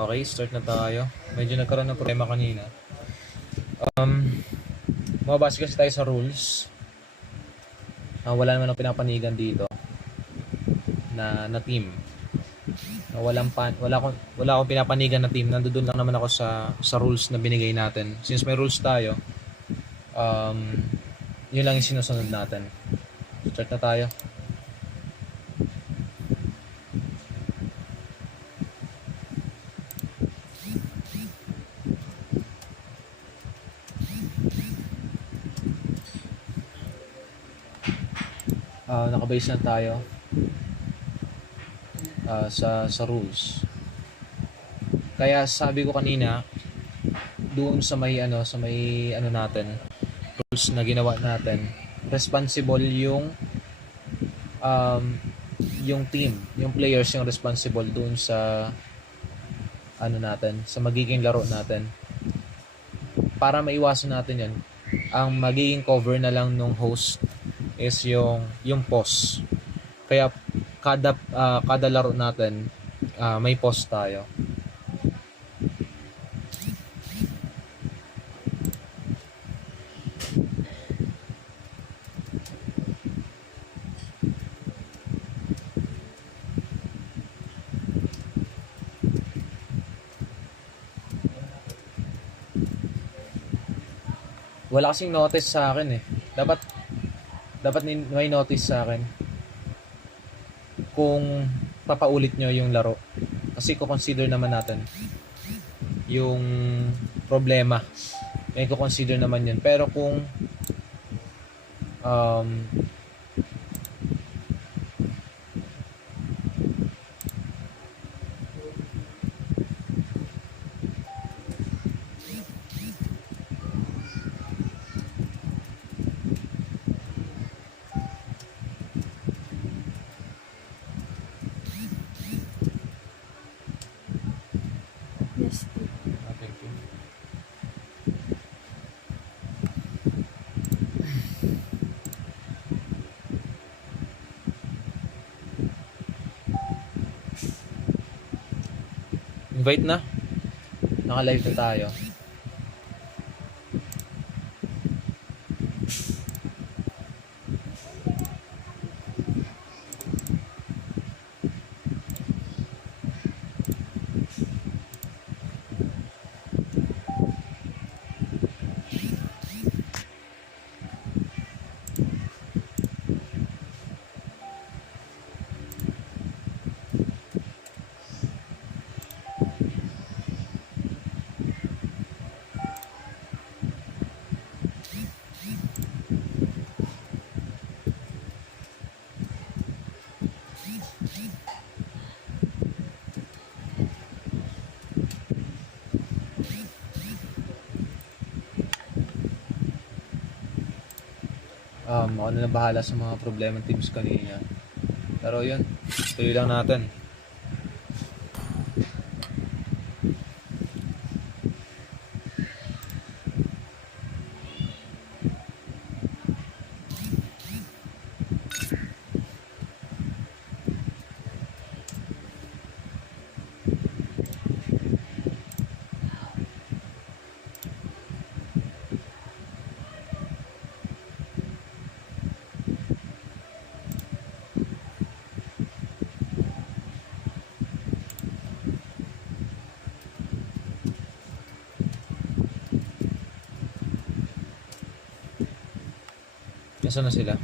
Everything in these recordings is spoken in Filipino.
Okay, start na tayo. Medyo nagkaroon ng problema kanina. Um, Mababase kasi tayo sa rules. Wala naman akong pinapanigan dito na team. Wala akong pinapanigan na team. Nandoon lang naman ako sa rules na binigay natin. Since may rules tayo, yun lang yung sinusunod natin. Start na tayo. Nakabase na tayo sa rules. Kaya sabi ko kanina doon sa may natin, rules na ginawa natin, responsible yung team, yung players yung responsible doon sa natin, sa magiging laro natin. Para maiwasan natin yan, ang magiging cover na lang nung host is yung pause. Kaya kada laro natin may pause tayo. Wala kasing notice sa akin eh. Dapat may notice sa akin kung papaulit nyo yung laro. Kasi ko-consider naman natin yung problema. May ko-consider naman yun. Pero kung Yes. thank you. Invite na. Naka-live na tayo. Ako na bahala sa mga problema teams kanina. Pero yun, tuloy lang natin. Nasaan na sila?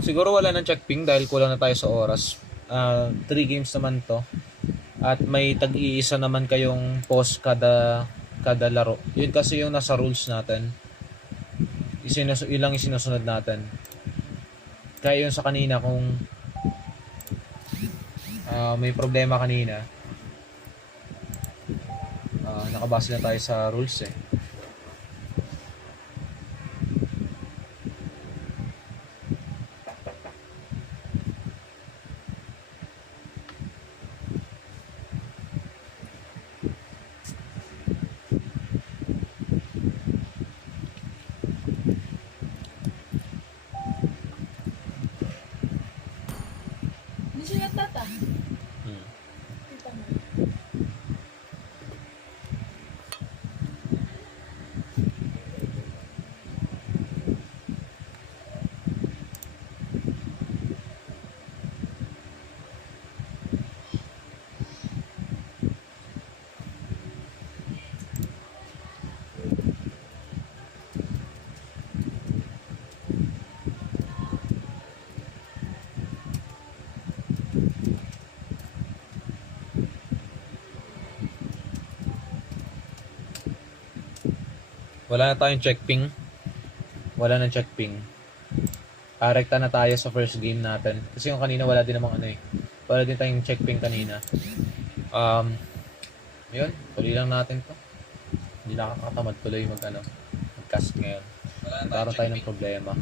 Siguro wala nang check ping dahil kulang na tayo sa oras. 3 games naman to. At may tag-iisa naman kayong pause kada laro. Yun kasi yung nasa rules natin. Ilang isinusunod natin. Kaya yun sa kanina kung may problema kanina. Nakabase na tayo sa rules eh. Hindi siya nagtata. Wala na tayong check ping. Wala nang check ping. Rekta na tayo sa first game natin. Kasi yung kanina wala din namang ano eh. Wala din tayong check ping kanina. Yun, tuloy lang natin to. Hindi nakakatamad tuloy mag-cast ngayon. Nagkaroon tayo ng problema.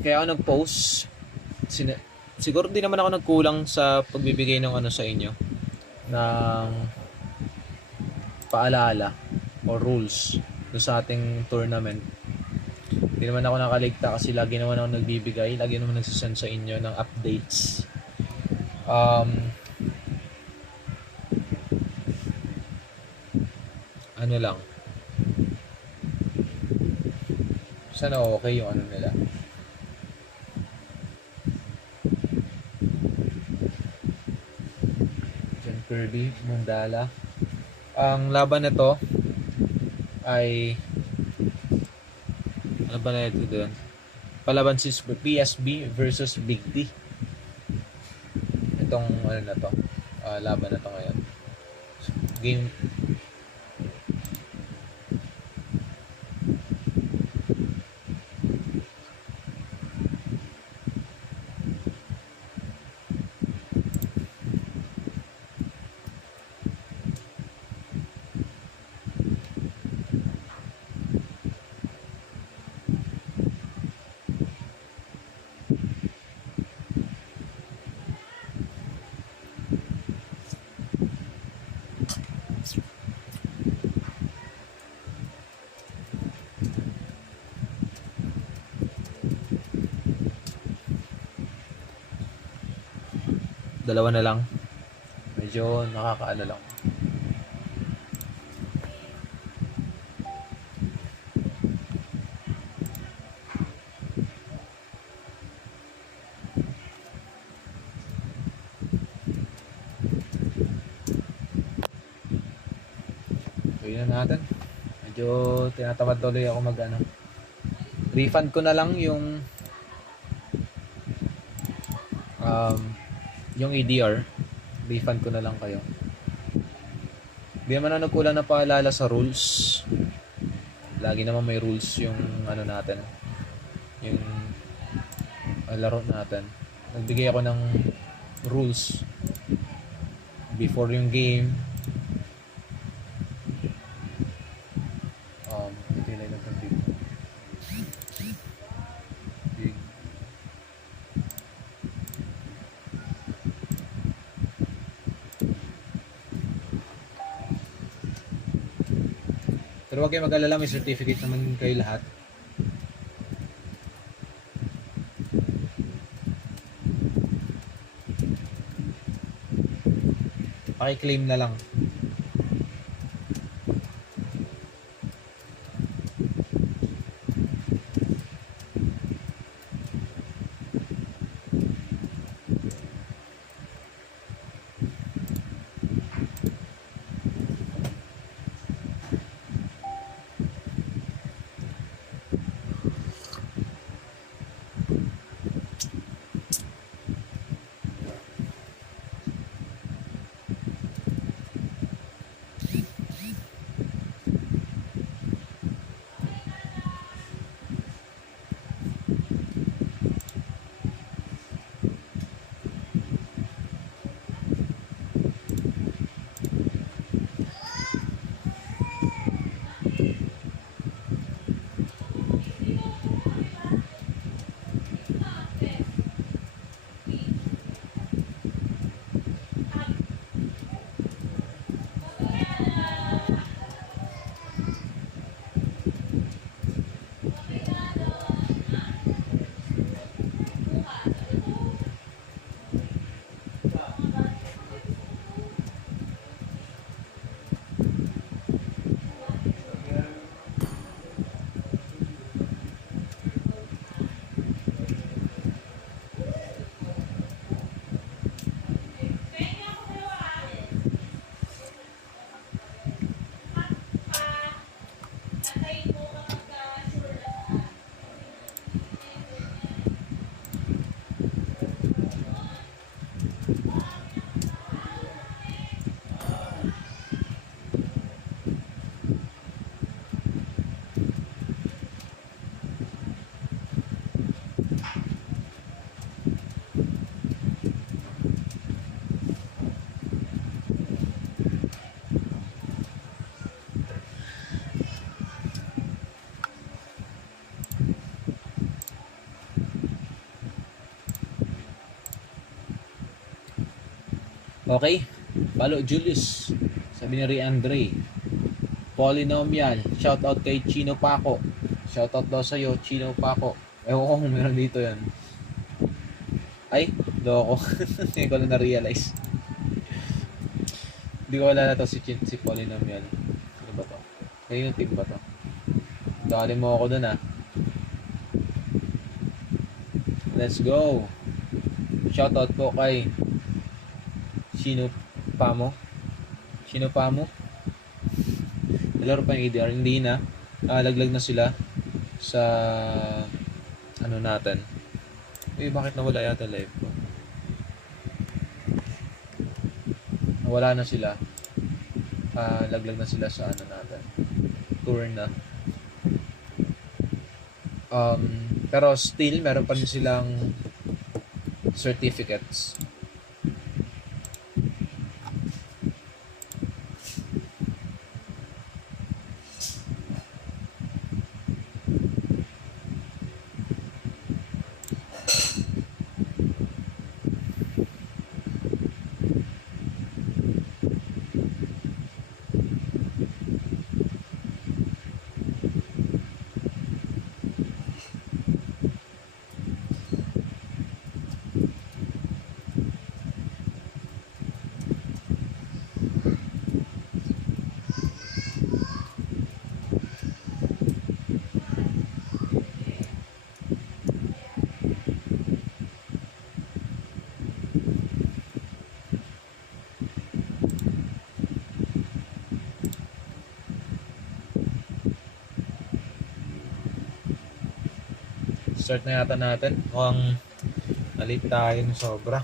Kaya ako nag-post. Siguro di naman ako nagkulang sa pagbibigay ng sa inyo. Ng paalala o rules do sa ating tournament. Hindi naman ako nakaligta kasi lagi naman ako nagbibigay. Lagi naman nagsisend sa inyo ng updates. Ano lang. Sana okay yung nila. John Kirby, Mundala. Ang laban na to ay ano ba na ito doon? Palaban si PSB versus Big D. Itong na to. Laban na to ngayon. Game dalawa na lang. Medyo nakakaano lang. So yun na natin. Medyo tinatamad tuloy ako refund ko na lang yung EDR. Refund ko na lang kayo. Di naman na nagkulang na paalala sa rules. Lagi naman may rules yung natin. Yung laro natin. Nagbigay ako ng rules before yung game. Ito yung line of conflict. Pero huwag kayo mag-alala, may certificate naman kayo lahat. Paki-claim na lang. Okay. Palo Julius. Sabi ni Ray Andre. Polynomial. Shoutout kay Chino Paco. Shoutout daw sa'yo, Chino Paco. Ewan ko kung meron dito yan. Ay, loko. Hindi ko lang na-realize. Hindi ko wala na to si Polynomial. Ano ba to? Kaya yung team ba to? Dali mo ako dun ah. Let's go. Shoutout po kay Chino Pamo. Chino Pamo. Nalaro pa yung ADR. Hindi na. Laglag na sila sa ano natin. Bakit nawala yata live ko? Nawala na sila. Laglag na sila sa ano natin. Tour na. Pero still, meron pa rin silang certificates. Start na yata natin. Mukhang nalit tayo ng sobra.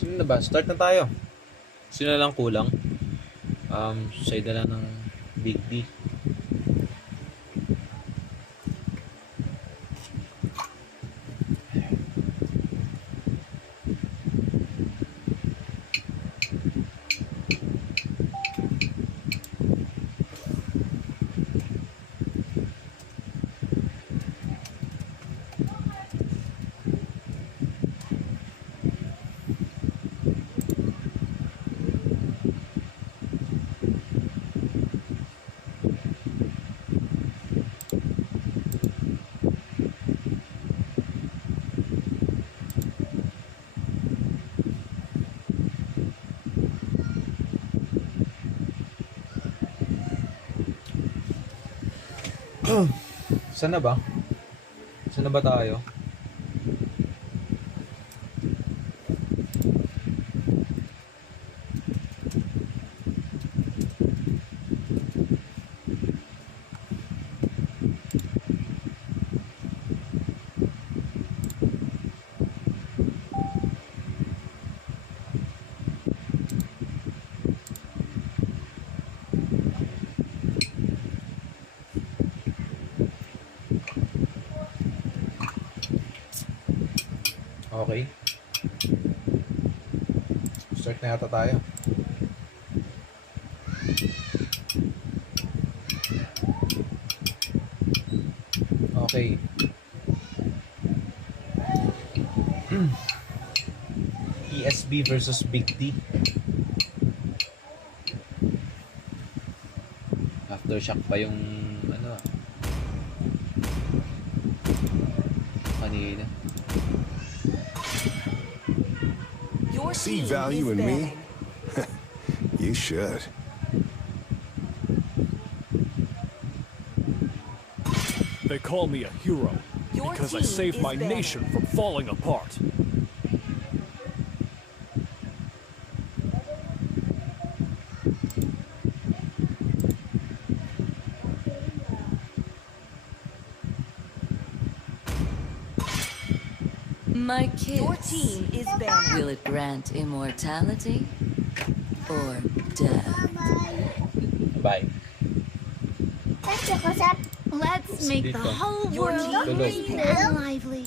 Sino na ba? Start na tayo. Sino na lang kulang? Side na lang ng Big D. Saan na ba? Saan na ba tayo? Okay. Start na yata tayo. Okay. ESB versus Big D. Aftershock pa yung ano kanina. See value in me? You should. They call me a hero because I saved my nation from falling apart. My kiss. Your team is banned. Will it grant immortality or death? Bye. Let's make the Dito. whole Your world team Tulog. is green banned. and lively.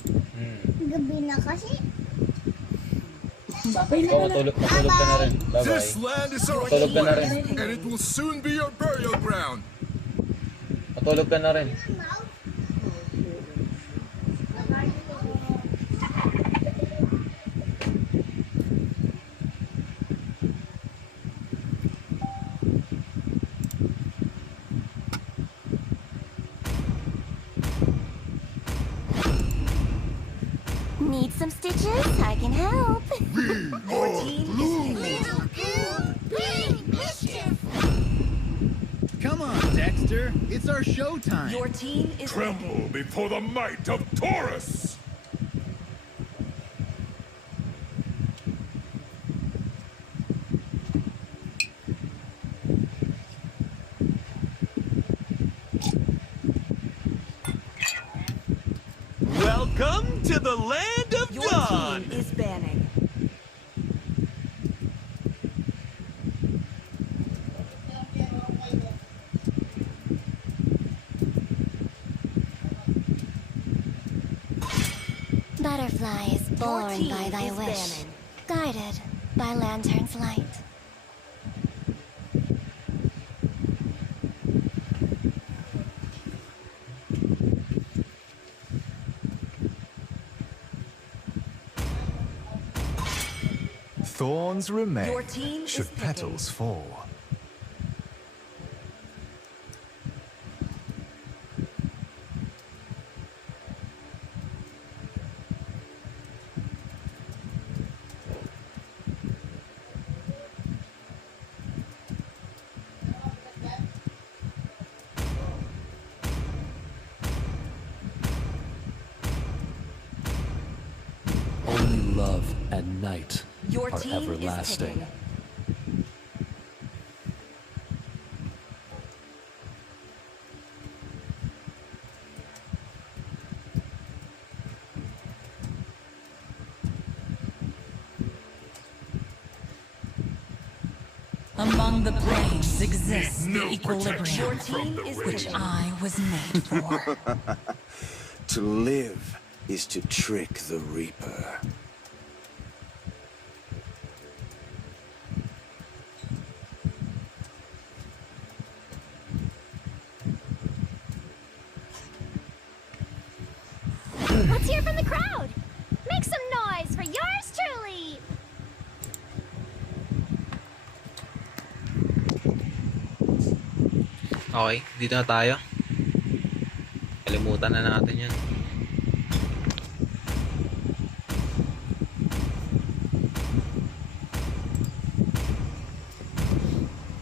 Gabi na kasi. Ikaw, matulog ka na rin. Bye-bye. This land is our Tulog ka na rin. home, and it will soon be your burial ground. Matulog ka na rin. Need some stitches? I can help. Your team is banned. Come on, Dexter. It's our showtime. Your team is Tremble before the might of Taurus! Welcome to the land of Your dawn! team is banning. Butterfly is born team by thy is wish, banning. guided by lantern's light. Thorns remain Your team is should picking. petals fall. Only love and night Your are team everlasting. is picking. Among the planes exists the Your equilibrium team is which picking. I was made for. To live is to trick the Reaper. Let's hear from the crowd. Make some noise for yours truly. Okay, dito na tayo. Kalimutan na natin yan.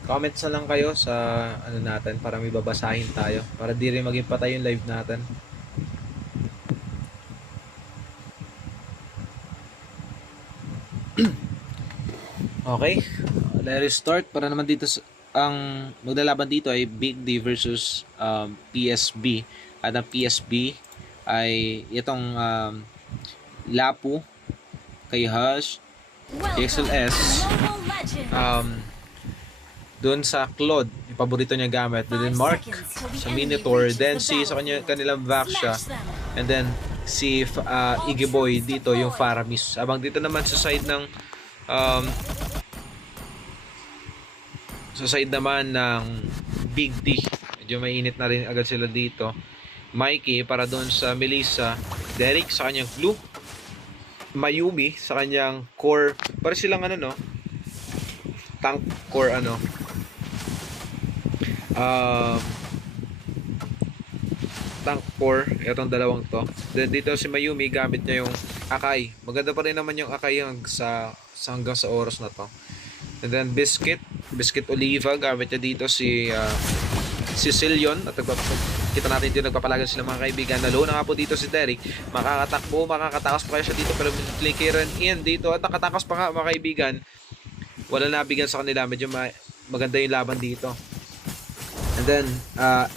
Comments na lang kayo sa ano natin para may babasahin tayo. Para di rin maging patay yung live natin. Okay, let's start. Para naman dito ang maglalaban dito ay Big D versus PSB. At ang PSB ay itong Lapu, kay Hush, XLS, doon sa Claude, yung paborito niya gamit. Then Mark sa Minotaur, then si sa kanilang Vaxia, and then si Iggy Boy dito yung Faramis. Abang dito naman sa side ng naman ng Big D, medyo mainit na rin agad sila dito. Mikey para doon sa Melissa, Derek sa kanyang Blue, Mayumi sa kanyang Core, para silang ano no, Tank Core ano, Tank Core, itong dalawang to. Then dito si Mayumi, gamit niya yung Akai. Maganda pa rin naman yung Akai hanggang sa oras na to. And then Biscuit Oliva, gamit niya dito si Cillion. At kita natin dito nagpapalagan sila mga kaibigan. Nalo na nga po dito si Derek. Makakatakas pa kaya siya dito, pero Clinkiran in dito at nakatakas pa nga mga kaibigan. Wala nabigyan sa kanila, medyo maganda yung laban dito. And then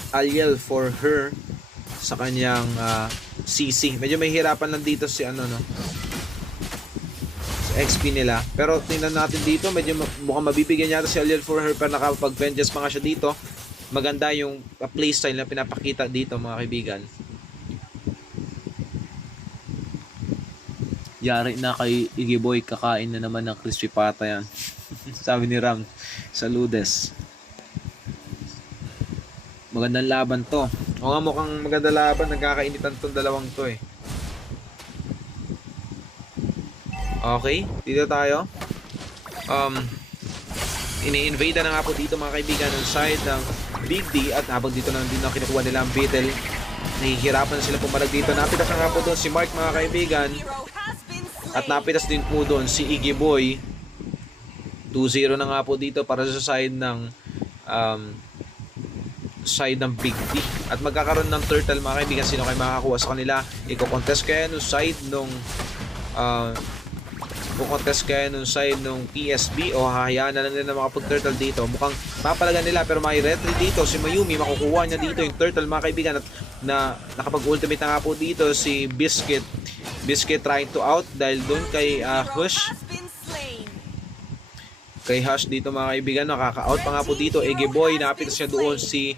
Aliel for her sa kanyang CC. Medyo may hirapan lang dito si ano, no? Sa XP nila. Pero tingnan natin dito, medyo mukhang mabibigyan yata si Allied for her pero nakapag-vengeance pa nga siya dito. Maganda yung playstyle na pinapakita dito mga kaibigan. Yari na kay Iggy Boy, kakain na naman ng crispy pata yan. Sabi ni Ram sa Ludes. Magandang laban to. O nga, mukhang magandang laban. Nagkakainitan tong dalawang to eh. Okay, dito tayo. Ini-invade na nga po dito mga kaibigan ng side ng Big D. At habang dito na din na kinukuha nila ang Beetle, nahihirapan na sila pumalag dito. Napitas na nga po doon si Mark mga kaibigan. At napitas din po doon si Iggy Boy. 2-0 na nga po dito para sa side ng Big D. At magkakaroon ng turtle mga kaibigan. Sino kayo makakuha sa kanila? Iko-contest kaya nung side nung PSB o hahayaan na lang nila makapag-turtle dito. Mukhang mapalagan nila pero may retry dito. Si Mayumi makukuha niya dito yung turtle mga kaibigan. At na nakapag-ultimate na nga po dito si Biscuit trying to out dahil doon kay Hush. Kay Hush dito mga kaibigan, nakaka-out pa nga po dito. Iggy Boy, napitas siya doon si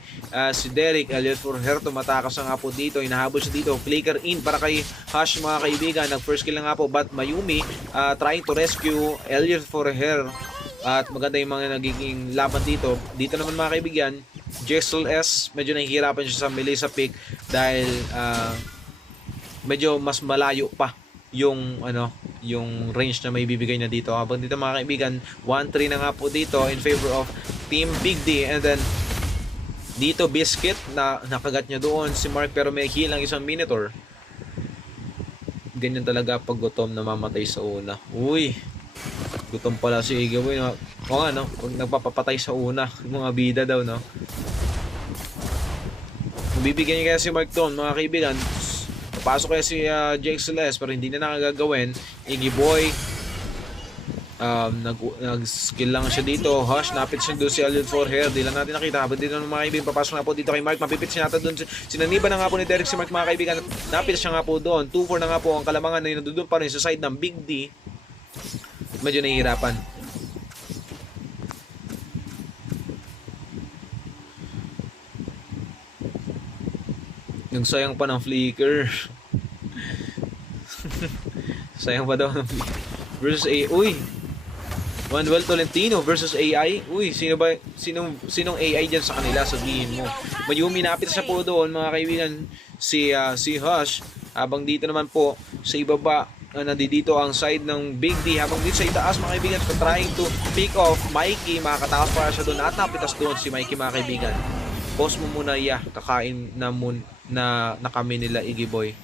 Derek. Elliot for her, tumatakas na nga po dito. Hinahabol siya dito. Flicker in para kay Hush mga kaibigan. Nag-first kill na nga po. But Mayumi trying to rescue Elliot for her. At maganda yung mga nagiging laban dito. Dito naman mga kaibigan, Jexel S, medyo nahihirapan siya sa Melissa pick dahil medyo mas malayo pa yung yung range na may bibigay na dito. Habang dito mga kaibigan, 1-3 na nga po dito in favor of Team Big D. And then dito Biscuit na nakagat niya doon si Mark pero may heal ang isang Minotaur. Ganyan talaga pag gutom na mamatay sa una. Uy, gutom pala si Iggy Boy. O nga, no? Pag nagpapapatay sa una, mga bida daw, no? Bibigyan niya kaya si Mark doon, mga kaibigan. Papasok kaya si Jake Celeste pero hindi na nakagagawin. Iggy Boy, nag-skill lang siya dito. Hush, napit siya doon si Allied for her. Di lang natin nakita. Habang dito ng mga kaibigan, papasok na po dito kay Mark. Mapipit siya natin doon. Sinaniba na nga po ni Derek si Mark mga kaibigan. Napit siya nga po doon. 2-4 na nga po ang kalamangan na yun. Doon pa rin sa side ng Big D. Medyo nahihirapan. Nagsayang pa ng flicker. Sayang pa daw ng flicker. Versus AI. Uy! Manuel Tolentino versus AI. Uy, sinong AI dyan sa kanila? Sabihin mo. Mayumi napit siya po doon mga kaibigan. Si Hush. Habang dito naman po sa ibaba, nandito ang side ng Big D. Habang dito sa itaas mga kaibigan, trying to pick off Mikey. Makakatakas para siya doon at napitas doon si Mikey mga kaibigan. Pause mo muna, kakain na kami nila Iggy Boy.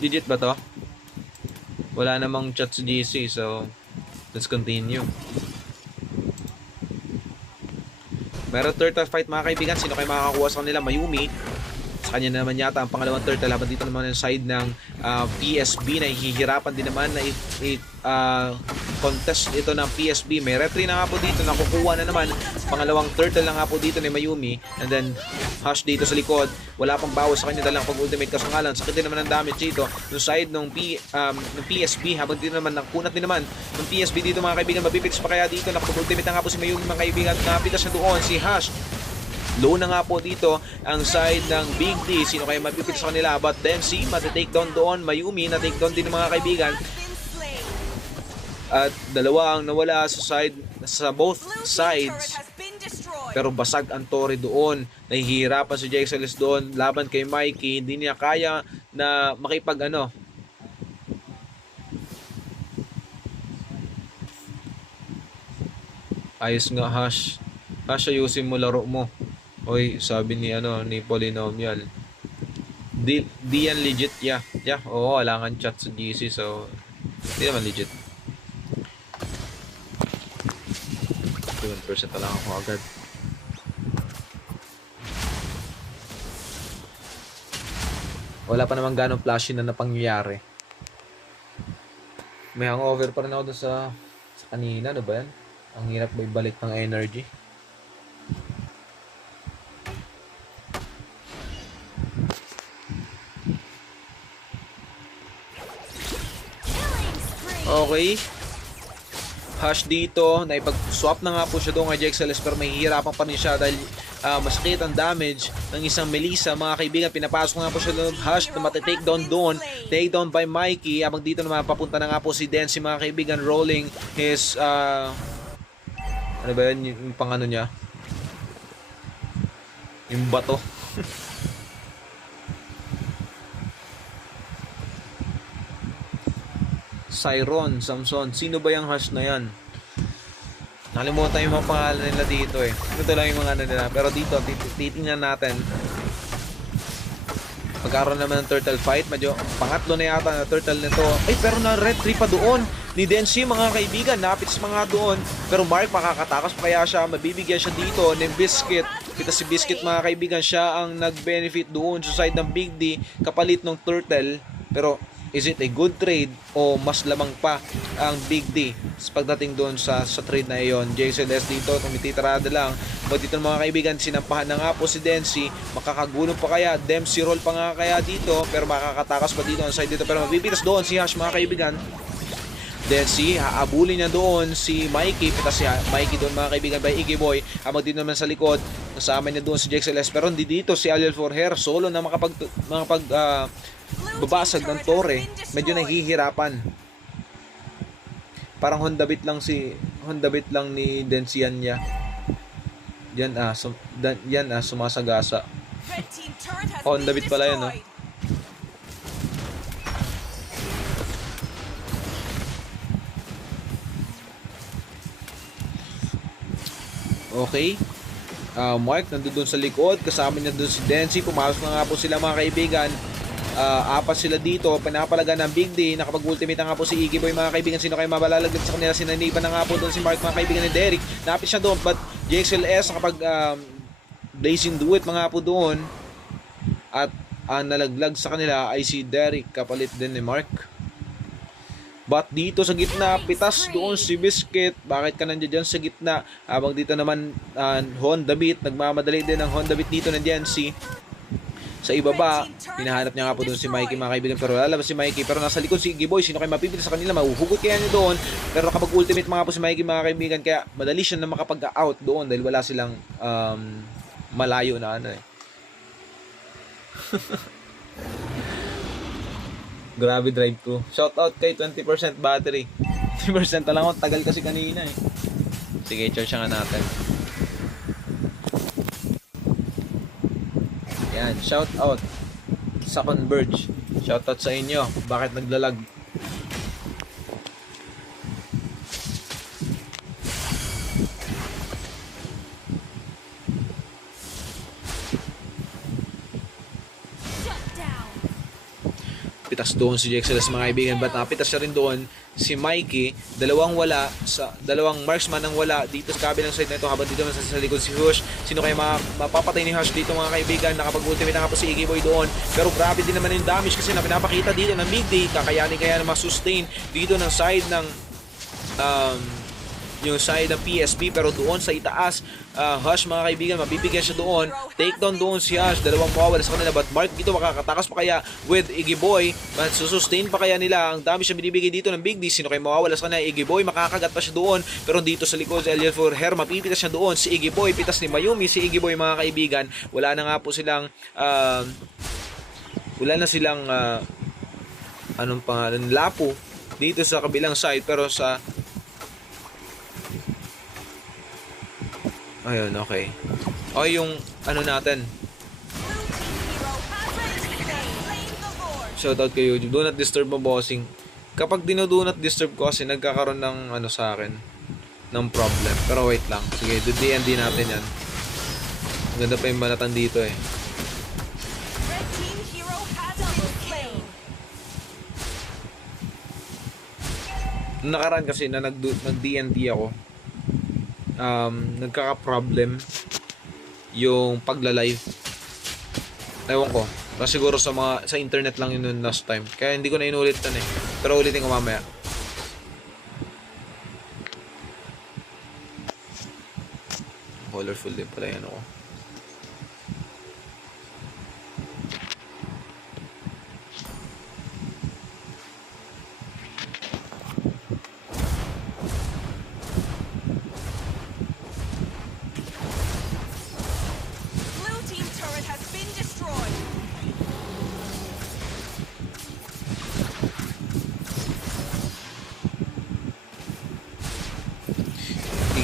Legit ba to? Wala namang chat sa GC, so let's continue. Meron turtle fight mga kaibigan. Sino kayo makakakuha sa kanila? Mayumi. Sa kanya na naman yata ang pangalawang turtle. Habang dito naman yung side ng PSB na hihirapan din naman na contest ito ng PSB. May retry na nga po dito. Nakukuha na naman. Pangalawang turtle na nga po dito ni Mayumi. And then Hush dito sa likod. Wala pang bawas sa kanya dalang pag-ultimate kasangalan. Sakit din naman ang damage dito. Yung side ng PSB. Habang dito naman nakunat din naman ng PSB dito mga kaibigan. Mapipitis pa kaya dito. Nakapag-ultimate na nga po si Mayumi mga kaibigan. Napitas na doon si Hush. Low na nga po dito ang side ng Big D. Sino kaya mapipitis sa kanila? But then si matitake down doon. Mayumi na take down din ng mga kaibigan. At dalawa ang nawala sa both sides. Pero basag ang Torre doon. Nahihirapan si Jake Celeste doon. Laban kay Mikey. Hindi niya kaya na makipag ayos nga Hush. Hush, ayusin mo laro mo. Oy, sabi ni Polynomial. Di yan legit, oo, wala kang chat sa GC, so hindi naman legit. 7% na lang ako agad. Wala pa naman ganong flashy na napangyayari. May hangover pa rin ako doon sa kanina, ano ba yan? Ang hirap ba ibalik ng energy? Okay. Hush dito, naipag-swap na nga po siya doon kay Jexeles pero mahihirapan pa rin siya dahil masakit ang damage ng isang Melissa. Mga kaibigan, pinapasok nga po siya doon. Hush na mati-take down doon. Take down by Mikey. Habang dito naman, papunta na nga po si Densi, mga kaibigan, rolling his, ano ba yun? Yung pang-ano niya? Yung bato. Siron, Samson. Sino ba yung Hush na yan? Nakalimutan yung mga pangalan nila dito eh. Ito lang yung mga ano nila. Pero dito, titingnan natin. Magkaroon naman ng turtle fight. Medyo pangatlo na yata na turtle nito. Ay, pero na red 3 pa doon. Ni Densi, mga kaibigan. Napits mga doon. Pero Mark, makakatakas pa kaya siya. Mabibigyan siya dito ng Biscuit. Kita si Biscuit, mga kaibigan. Siya ang nag-benefit doon sa side ng Big D. Kapalit ng turtle. Pero is it a good trade o mas lamang pa ang Big D pagdating doon sa trade na iyon? JSLS dito, tumititarada lang. But dito mga kaibigan, sinampahan na nga po si Densi. Makakagulong pa kaya? Dempsey roll pa nga kaya dito? Pero makakatakas pa dito ang side dito. Pero mabibitas doon si Hush, mga kaibigan. Densi, haabulin niya doon si Mikey. Pitas si Mikey doon, mga kaibigan, by Iggy Boy. Habang dito naman sa likod, kasama niya doon si JXLS. Pero hindi dito si Aliel Forher. Solo na babasag ng Torre. Medyo nahihirapan. Parang Honda Beat lang ni Densian niya. Yan sumasagasa. Honda Beat pala yan, no? Okay. Mark nandun sa likod. Kasama niya doon si Densi. Pumasok na nga po sila, mga kaibigan. Apat sila dito. Pinapalaga ng Big D. Nakapag-ultimate na nga po si Iggy Boy, mga kaibigan. Sino kayo mabalalagdag sa kanila? Sinaniban na nga po doon si Mark, mga kaibigan, ni Derek. Napit siya doon. But JXLS nakapag blazing do it mga po doon. At nalaglag sa kanila ay si Derek. Kapalit din ni Mark. But dito sa gitna, pitas doon si Biscuit. Bakit ka nandiyan dyan sa gitna? Habang dito naman, Honda Beat. Nagmamadali din ang Honda Beat dito ng Densi. Sa ibaba, hinahanap niya nga po doon si Mikey, mga kaibigan. Pero lalabas si Mikey. Pero nasa likod si Iggy Boy. Sino kayo mapipili sa kanila? Mahuhugot kaya niya doon. Pero kapag ultimate mga po si Mikey, mga kaibigan. Kaya madali siya na makapag-out doon. Dahil wala silang malayo na ano eh. Grabe drive ko. Shout out kay 20% battery. 20% na lang ako. Tagal kasi kanina eh. Sige, charge nga natin. Yan. Shout out sa Converge. Shout out sa inyo. Bakit naglalag? Pitas doon si JXLS, mga kaibigan. But napitas siya rin doon si Mikey. Dalawang marksman ang wala dito sa kabilang side na ito. Habang dito naman sa likod si Hush. Sino kayo mapapatay ni Hush dito, mga kaibigan? Nakapag-ultimate na nga po si Iggy Boy doon. Pero grabe din naman yung damage kasi na pinapakita dito ng Big D. Kakayanin kaya na ma-sustain dito ng side ng yung side ng PSP. Pero doon sa itaas, Hush, mga kaibigan, mabibigyan siya doon. Take down doon si Hush. Dalawang mawawala sa kanila. But Mark dito makakatakas pa kaya with Iggy Boy. Susustain pa kaya nila. Ang dami siya binibigay dito ng Big D. Sino kayo mawawala sa kanila? Iggy Boy, makakagat pa siya doon. Pero dito sa likod si Aliel Forher, mapipitas siya doon. Si Iggy Boy, pitas ni Mayumi. Si Iggy Boy, mga kaibigan, wala na nga po silang anong pangalan? Lapo dito sa kabilang side. Pero sa ayun, okay. O yung ano natin. Shoutout kay YouTube. Do not disturb mo, bossing. Kapag do not disturb ko kasi nagkakaroon ng ano sa akin, ng problem. Pero wait lang. Sige, do D&D natin yan. Maganda pa yung banatan dito eh. Nakaraan kasi na nag-D&D ako. Nagkaka-problem yung pagla-live. Ewan ko. Kasi siguro sa internet lang yun last time. Kaya hindi ko na inulit yan eh. Pero ulitin ko mamaya. Colorful din pala yan ako.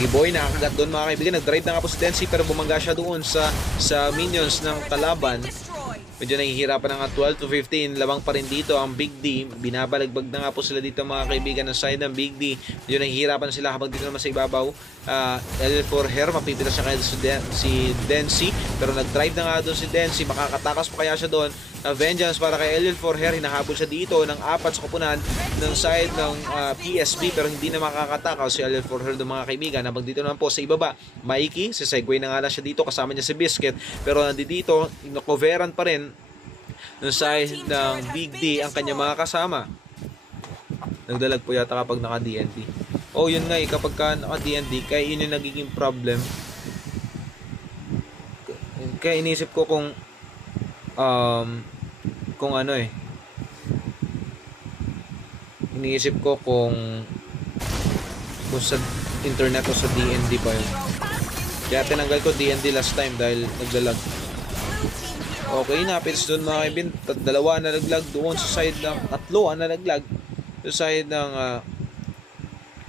Sige boy, nakakagat doon mga kaibigan. Nag-drive na nga po si Densi pero bumangga siya doon sa minions ng kalaban. Medyo nahihirapan na nga 12 to 15. Labang pa rin dito ang Big D. Binabalagbag na nga po sila dito mga kaibigan ng side ng Big D. Medyo nahihirapan sila habang dito naman sa ibabaw. L4 Hair, mapipila siya kaya si Densi. Pero nag-drive na nga doon si Densi. Makakatakas pa kaya siya doon. Vengeance para kay LL4 Hair. Hinahabol siya dito ng 4 sa kupunan ng side ng PSB. Pero hindi na makakatakaw si LL4 Hair doon mga kaibigan. Habang dito naman po sa ibaba, Mikey, si Segway na nga lang siya dito. Kasama niya si Biscuit. Pero nandito, nakoveran pa rin ng side ng Big D ang kanyang mga kasama. Nagdalag po yata kapag naka-DND. Oh, yun nga kapag ka naka-DND, kaya yun yung nagiging problem. Kaya inisip ko kung ano iniisip ko kung sa internet o sa DND pa yun. Kaya tinanggal ko DND last time dahil nagdalag. Okay, napits doon mga kaibigan. Dalawa na nalaglag doon sa side ng tatlo na nalaglag sa side ng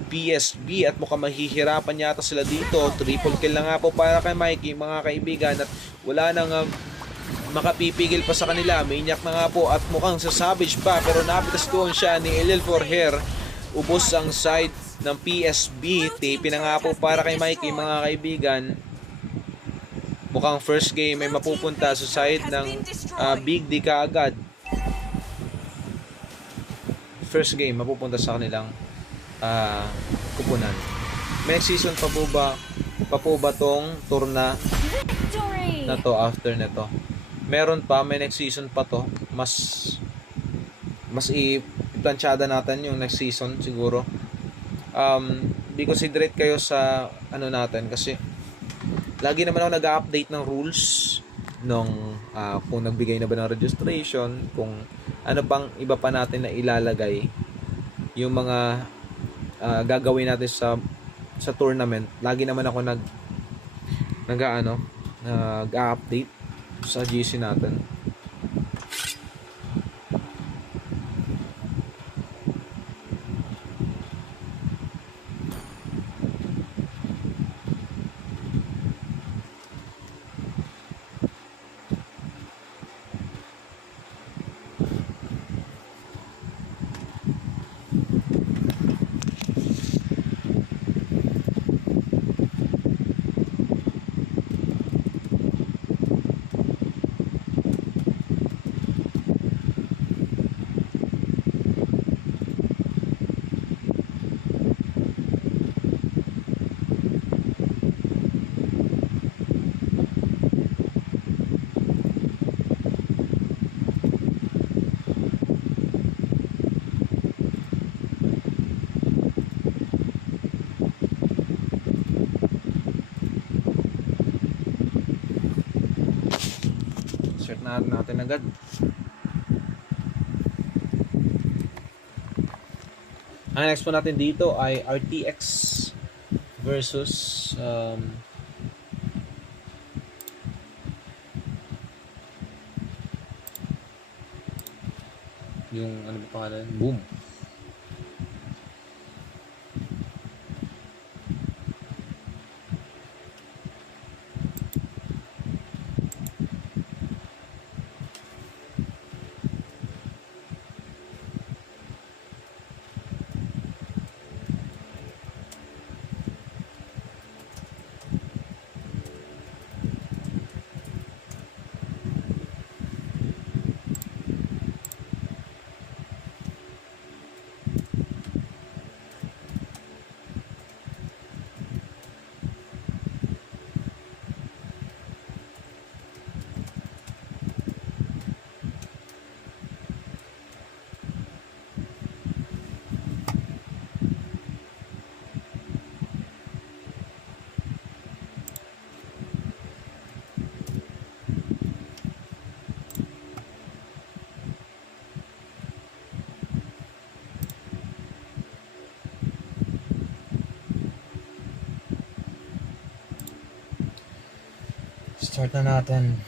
PSB at mukhang mahihirapan yata sila dito. Triple kill na nga po para kay Mikey mga kaibigan at wala nang makapipigil pa sa kanila. Maniac na nga po at mukhang sa Savage pa pero napitas doon siya ni LL4 Hair. Ubos ang side ng PSB. Tipi na nga po para kay Mikey mga kaibigan. Mukhang first game ay mapupunta sa side ng Big D kaagad. First game mapupunta sa kanilang kupunan. May next season pa po ba tong tour na to after nito? Meron pa, may next season pa to. Mas i-planchada natin yung next season siguro. Di considerate kayo sa ano natin kasi lagi naman ako nag-update ng rules nung kung nagbigay na ba ng registration, kung ano pang iba pa natin na ilalagay, yung mga gagawin natin sa tournament. Lagi naman ako nag-update sa GC natin. Start natin agad. Ang next po natin dito ay RTX versus yung ano ba pangalan? Boom. Start na natin.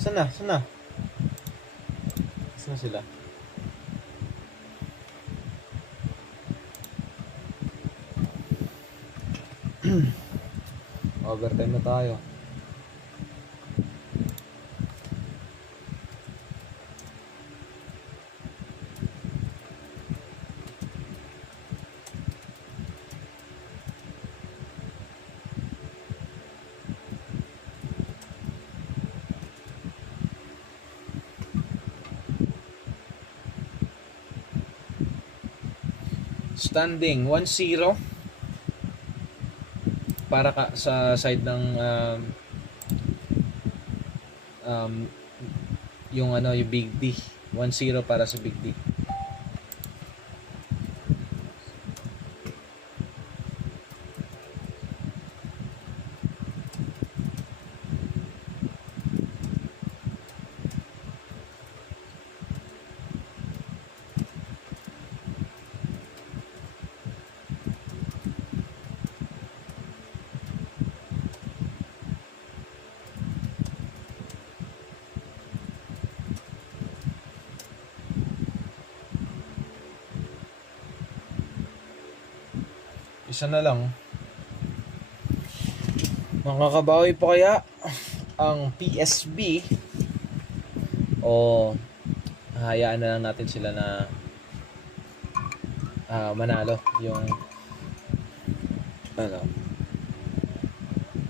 Saan na? Saan na? Saan na sila? Overtime na tayo. Standing 1-0 para sa side ng yung yung Big D. 1-0 para sa Big D. Isa na lang. Makakabawi pa kaya ang PSB o hayaan na lang natin sila na manalo yung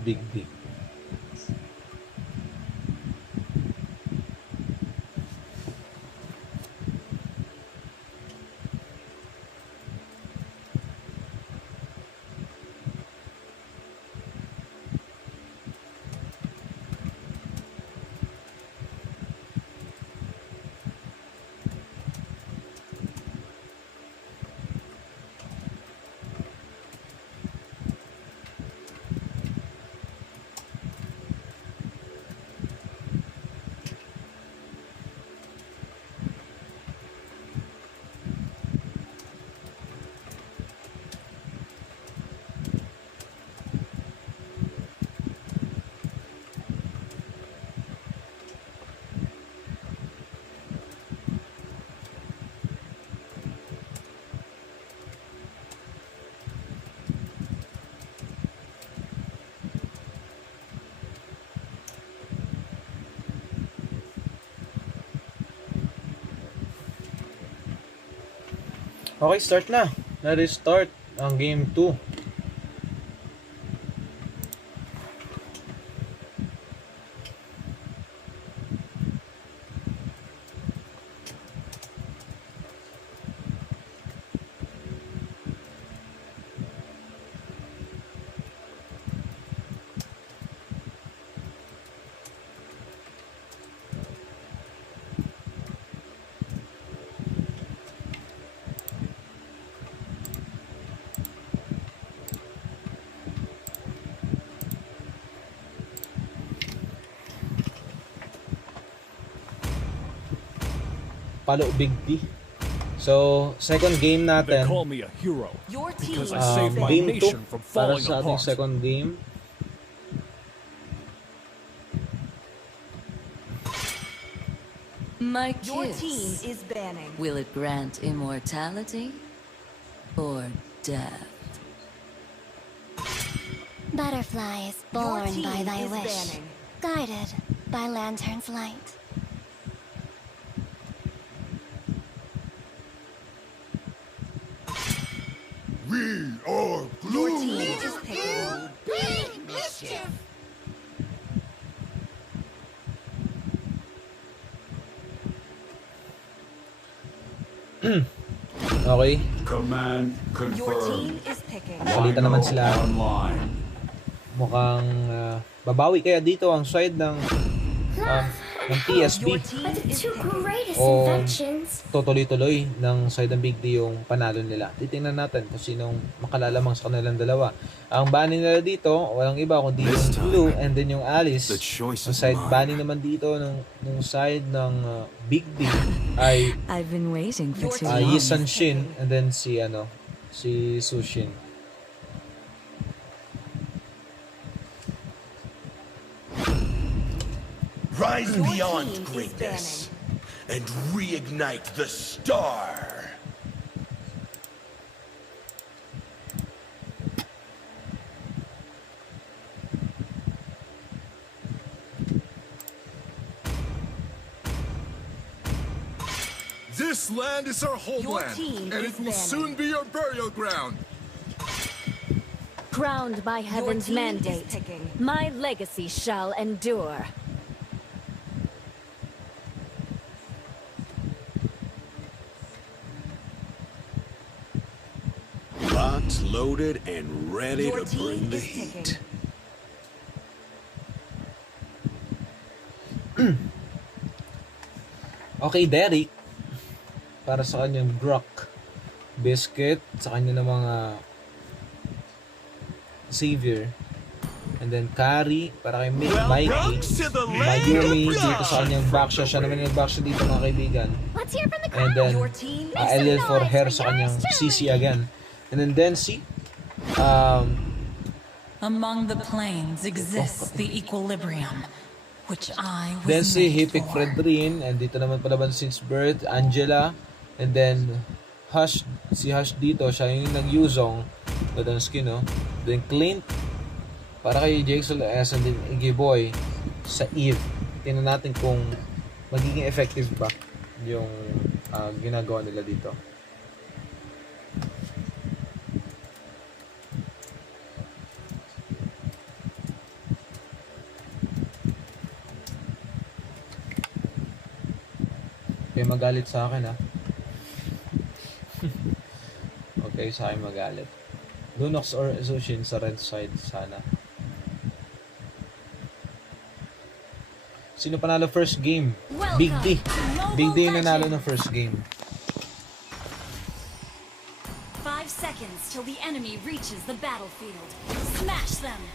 Big D. Okay, start na. Na-restart ang game 2. Palo Big D. So, second game They natin. call me a hero Your team because I is saved my Game 2 nation from para falling sa ating apart. second game. My Your team kiss. is banning. Will it grant immortality or death? Butterflies Your born team by thy is wish, banning. guided by lantern's light. We are Your glue. team is picking. Big mischief! Okay. Command Your team confirmed. is picking. Palitan naman sila. Online. Mukhang babawi kaya dito ang side ng TSB. Your team But the is two picking. greatest Oh. inventions. Tutuloy-tuloy ng side ng Big D yung panalo nila. Titingnan natin kung sinong makalalamang sa kanilang dalawa. Ang banning nila dito, walang iba kundi yung Blue and then yung Alice. The choice Ang is side mine. banning naman dito nung side ng Big D ay I've been waiting for Your too team long. is Yisan Shin and then si Sushin. rise Your beyond team is greatness and reignite the star. This land is our homeland, team and is it will banning. soon be your burial ground. Crowned by heaven's team is mandate, picking. my legacy shall endure. Locked, loaded, and ready Your to bring team the is heat. picking. Okay, Derek. Para sa kanyang Brock. Biscuit. Sa kanya ng mga Xavier. And then Kari. Para kay Mikey. to the Mayumi. Dito sa kanyang backshow. Siya naman yung backshow dito mga kaibigan. Let's hear from the And crowd. then Your team Elliot for hair sa kanyang CC again. And then Densi. Among the planes exists the equilibrium, which I was Densi, made Hipik, for. Fredrin. And dito naman palaban since birth. Angela. And then Hush. Si Hush dito. Siya yung nag-Yuzong. Ganda ng skin, no? Then Clint. Para kay Jaxel S. And then Iggy Boy sa Eve. Tingnan natin kung magiging effective ba yung ginagawa nila dito. Okay, magalit sa akin ha. Okay, sa akin magalit. Lunox or Zushin sa red side sana. Sino panalo first game? Big D. Big D yung nanalo ng first game. 5 seconds till the enemy reaches the battlefield. Smash them!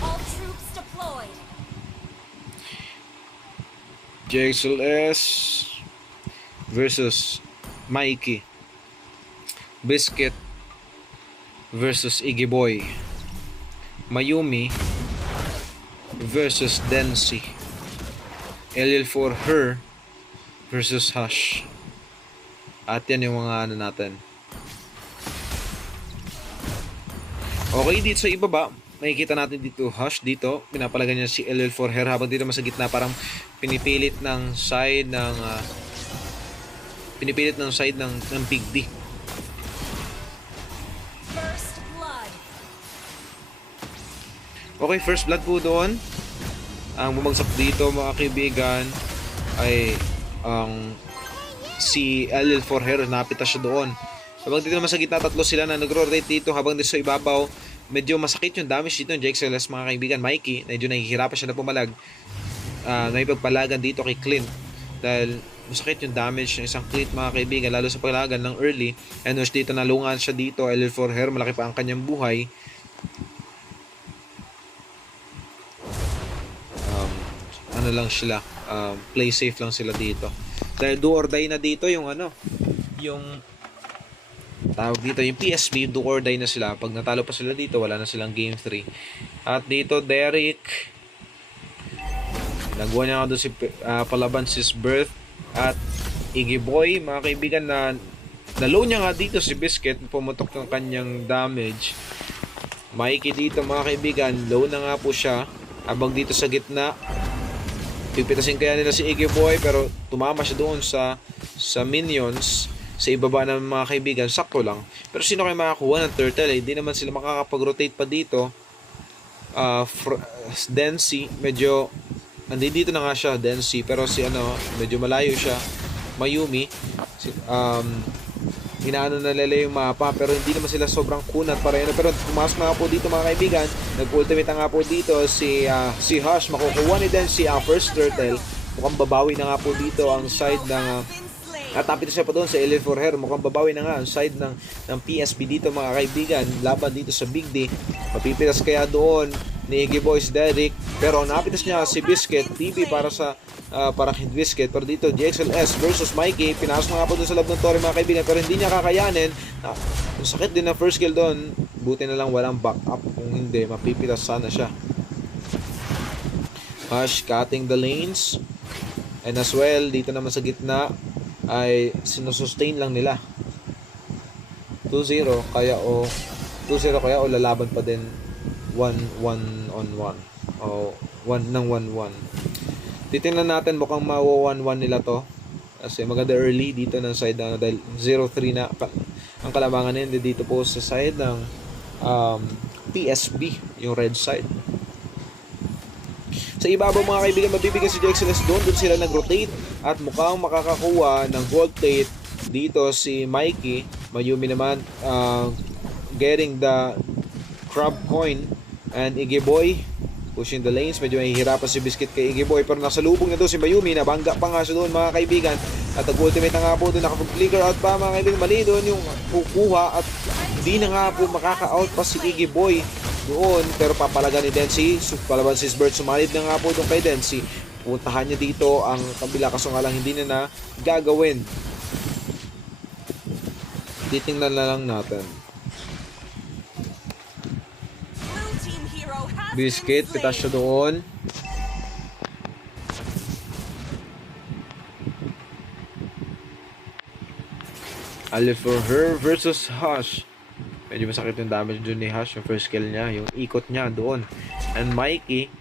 All troops deployed! Jaxel S versus Mikey. Biscuit versus Iggy Boy. Mayumi versus Densi. LL for her versus Hush. At yan yung mga ano natin. Okay, dito sa ibaba, makikita natin dito Hush dito. Pinapalagan niya si LL for her habang dito sa gitna parang pinipilit ng side ng Big D. First blood! Okay, first blood po doon. Ang bumagsak dito mga kaibigan ay ang si LL for her, napita siya doon. Habang dito naman sa gitna, tatlo sila na nagro-rotate dito. Habang dito sa ibabaw, medyo masakit yung damage dito ng JXLS mga kaibigan. Mikey, medyo nahihirapan siya na pumalag. Naipagpalagan dito kay Clint dahil masakit yung damage ng isang Clint mga kaibigan, lalo sa paglagan ng early. And dito nalungan siya dito, LL for her, malaki pa ang kanyang buhay. Ano lang sila, play safe lang sila dito. Dahil do or die na dito yung yung tawag dito, yung PSB, do or die na sila. Pag natalo pa sila dito, wala na silang game 3. At dito, Derek, nagawa niya doon si palaban si Birth at Iggy Boy, mga kaibigan, na nalow niya nga dito si Biscuit, pumutok ng kanyang damage. Mikey dito mga kaibigan, low na nga po siya. Abang dito sa gitna, pipitasin kaya nila si Iggy Boy, pero tumama siya doon sa minions sa ibaba ng mga kaibigan, sakto lang. Pero sino kayo makakuha ng turtle? Hindi naman sila makakapag-rotate pa dito. Densi, medyo dito na nga siya, Densi, pero si medyo malayo siya. Mayumi, inaano na nila yung mapa, pero hindi naman sila sobrang kunat para yun. Pero pumasok na nga po dito mga kaibigan, nag-ultimate na nga po dito si Hush, makukuha ni Densi ang first turtle. Mukhang babawi na nga po dito ang side ng at napito siya pa doon sa LL for her. Mukhang babawi na nga ang side ng PSP dito mga kaibigan, laban dito sa Big D. Mapipitas kaya doon ni Iggy Boy si Derek, pero napitas niya si Biscuit TV para kay Biscuit. Pero dito JXLS versus Mikey, pinasok nga po doon sa loob ng torre mga kaibigan, pero hindi niya kakayanin. Ang sakit din ng first kill doon, buti na lang walang backup, kung hindi mapipitas sana siya. Hush cutting the lanes. And as well, dito naman sa gitna ay sinusustain lang nila. 2-0 kaya o 2-0 kaya o lalaban pa din 1-1 on 1 o 1 ng 1-1. Titingnan natin, mukhang mawa 1-1 nila to kasi maganda early dito ng side na dahil 0-3 na ang kalamangan nila dito po sa side ng PSB, yung red side. Sa ibabaw mga kaibigan, mabibigyan si Jexeles doon sila nag-rotate at mukhang makakakuha ng gold plate dito si Mikey. Mayumi naman getting the crab coin, and Iggy Boy pushing the lanes. Medyo mahihirapan si Biscuit kay Iggy Boy, pero nasa lubong na doon si Mayumi. Nabangga pa nga siya doon mga kaibigan, at nag-ultimate na nga po doon, nakapag-flicker out pa mga kaibigan. Mali doon yung kukuha at di na nga po makaka-out pa si Iggy Boy doon, pero papalaga ni Densi. Palaban si Sbert, sumalit na nga po doon kay Densi. Puntahan niya dito ang kabila, kaso nga lang hindi na gagawin. Titingnan na lang natin. Biscuit, pitas siya doon. Ali for her versus Hush. Medyo masakit yung damage doon ni Hush. Yung first kill niya, yung ikot niya doon. And Mikey,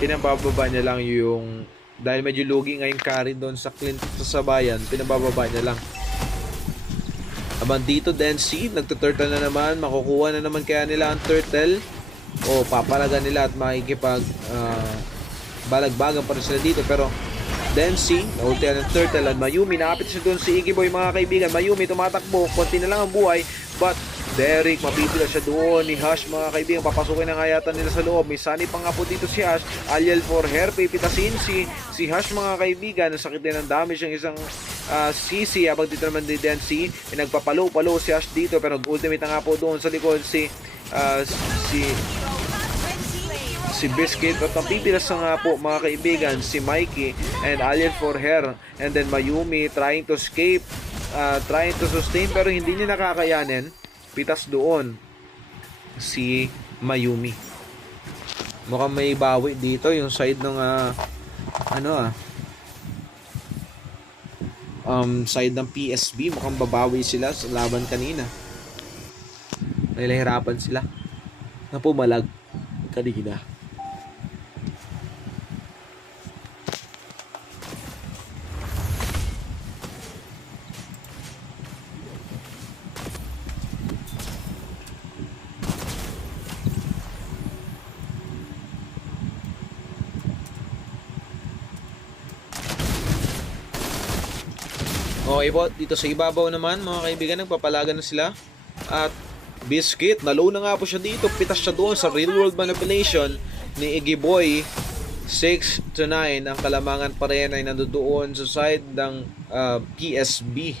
pinabababa niya lang yung, dahil medyo lugi nga yung carry doon sa Clint sa sabayan, pinabababa niya lang. Abang dito, Densi, nagtuturtle na naman, makukuha na naman kaya nila ang turtle, o papalagan nila at makikipag balagbagan pa rin sila dito. Pero Densi, naultihan ng turtle, at Mayumi, nakapit siya doon si Iggy Boy mga kaibigan. Mayumi tumatakbo, konti na lang ang buhay, but Derek, mapipila siya doon ni Hush mga kaibigan. Papasukin na nga yata nila sa loob. May sani pa nga po dito si Hush. Aliel for hair, pipitasin si Hush mga kaibigan. Nasakit din ang damage yung isang CC. Habang dito naman din si nagpapalo-palo si Hush dito, pero ultimate na nga po doon sa likod si Biscuit. At napipilas na nga po mga kaibigan si Mikey and Aliel for hair, and then Mayumi trying to escape, trying to sustain, pero hindi niya nakakayanin. Pitas doon si Mayumi. Mukhang may bawi dito yung side ng side ng PSB. Mukhang babawi sila sa laban kanina. Nahihirapan sila na pumalag kanina. Okay po, dito sa ibabaw naman mga kaibigan, nagpapalaga na sila. At Biscuit, nalow na nga po siya dito. Pitas siya doon sa real world manipulation ni Iggy Boy. 6-9, ang kalamangan pa rin ay nandoon sa side ng PSB.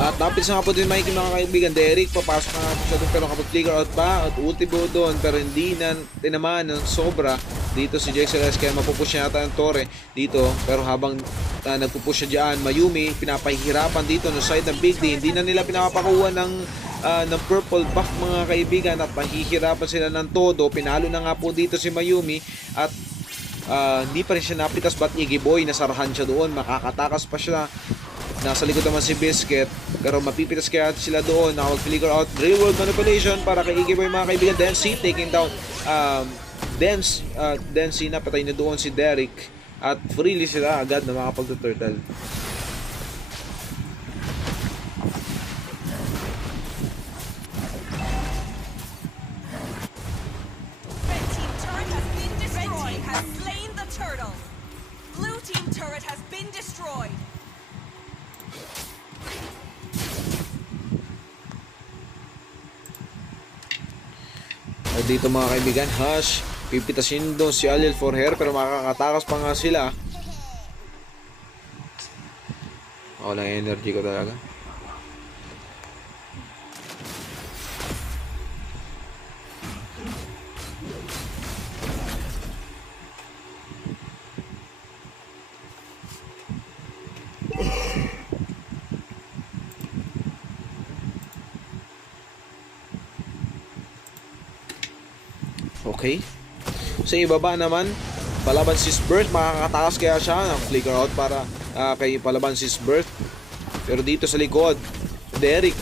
At napis na nga po din Mikey mga kaibigan. Derek, papasok na nga po siya doon, pero kapag-flicker out pa at ultimo doon, pero hindi na tinamaan ng sobra dito si Jexeles, kaya mapupush niya yata ng Torre dito. Pero habang nagpupush siya dyan, Mayumi pinapahihirapan dito no side ng Big D. Hindi na nila pinapakuha ng purple buff mga kaibigan, at mahihirapan sila ng todo. Pinalo na nga po dito si Mayumi, at hindi pa rin siya napitas, but Iggy Boy nasarahan siya doon, makakatakas pa siya. Nasa likod naman si Biscuit, pero mapipitas kaya sila doon. Nakapag-flicker out real world manipulation para kay Iggy Boy mga kaibigan. Densi taking down Densi, napatay na doon si Derek, at freely sila agad na makapag-turtle. Red team turret has been destroyed. Has slain the turtle. Blue team turret has been destroyed. At dito mga kaibigan, Hush, pipitasin doon si Aliel for hair, pero makakatakas pa nga sila. Walang energy ko talaga. Okay. Sa ibaba naman, palaban si Sbert. Makakatakas kaya siya. Flicker out para kay palaban si Sbert. Pero dito sa likod, Derek.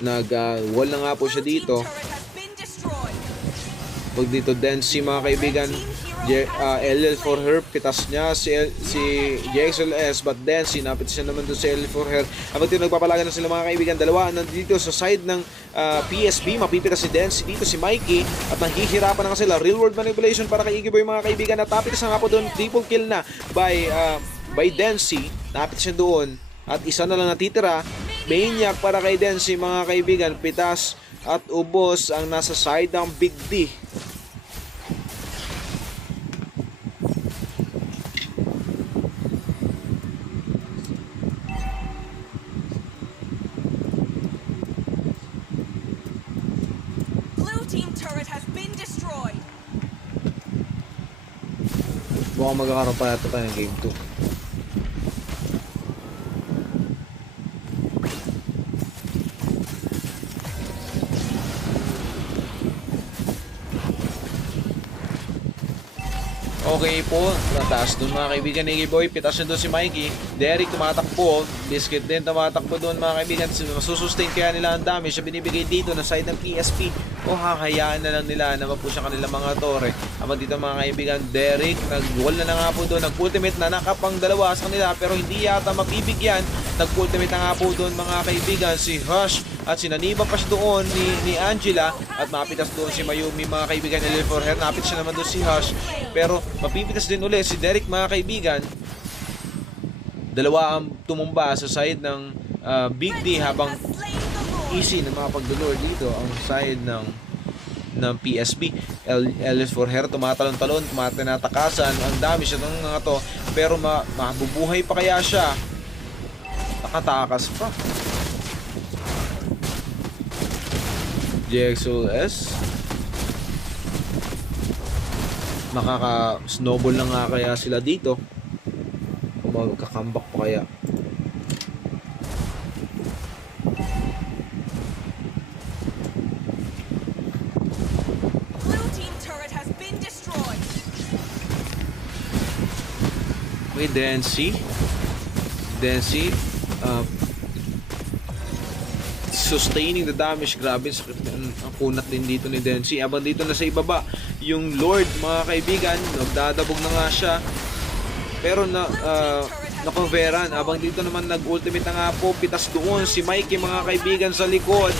Nag-wall na nga po siya dito. Pag dito Densi mga kaibigan, LL for her, pitas niya si JXLS, but Densi napitas siya naman doon si LL for her. Habang dito nagpapalaga na sila mga kaibigan, dalawa nandito sa side ng PSB, mapipitas si Densi dito si Mikey, at naghihirapan na sila. Real world manipulation para kay Iggy Boy mga kaibigan, at napitas na nga po doon, triple kill na by Densi, napitas siya doon, at isa na lang natitira. Maniac para kay Densi mga kaibigan, pitas at ubos ang nasa side ng Big D. Blue team turret has been destroyed. Mukhang magkakaroon pa yata tayo ng game 2. Okay po, nataas doon mga kaibigan ni Iggy Boy, pitas na doon si Mikey. Derek tumatakbo, Biscuit din tumatakbo doon mga kaibigan. Masusustain kaya nila ang damage na binibigay dito na side ng PSP, o hakayaan na lang nila na mapush ang kanilang mga tore. Habang dito mga kaibigan, Derek nag-wall na nga po doon, nag-ultimate na, nakapang dalawa sa kanila pero hindi yata mapibigyan. Nag-ultimate na nga po doon mga kaibigan si Hush, at sinaniba pa siya doon ni Angela, at mapitas doon si Mayumi mga kaibigan. LL for her, napit siya naman doon si Hush, pero mapipitas din ulit si Derek mga kaibigan. Dalawa ang tumumba sa side ng Big D, habang easy na makapagdolor dito ang side ng PSP. LS for her, tumatalon-talon, tumatinatakasan, ang dami siya ng mga to, pero mabubuhay pa kaya siya? Nakatakas pa. JXLS, makaka-snowball na nga kaya sila dito, o magkakambak pa kaya? Blue team turret has been destroyed. Okay, Densi, sustaining the damage. Grabe ang kunat din dito ni Densi. Abang dito na sa ibaba yung Lord mga kaibigan, nagdadabog na nga siya, pero na-coveran. Abang dito naman nag-ultimate na nga po, pitas doon si Mikey mga kaibigan sa likod.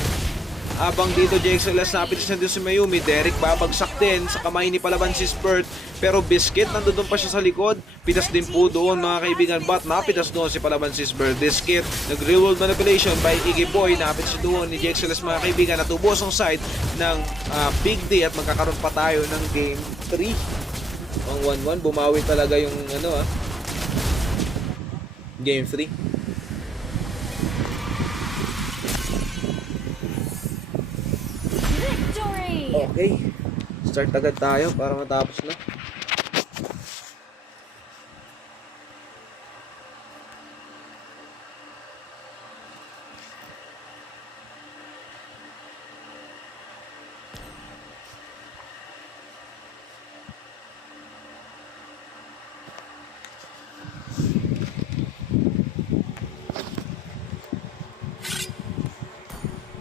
Abang dito JXLS, napitas na din si Mayumi. Derek babagsak din sa kamay ni palaban si Spurt, pero Biscuit nandoon pa siya sa likod, pitas din po doon mga kaibigan, but napitas doon si palaban si Spurt. Biscuit, nag-real world manipulation by Iggy Boy, napitas doon ni JXLS mga kaibigan, at ubos ang side ng Big D, at magkakaroon pa tayo ng game 3. Ang 1-1, bumawi talaga yung game 3. Okay, start agad tayo para matapos na.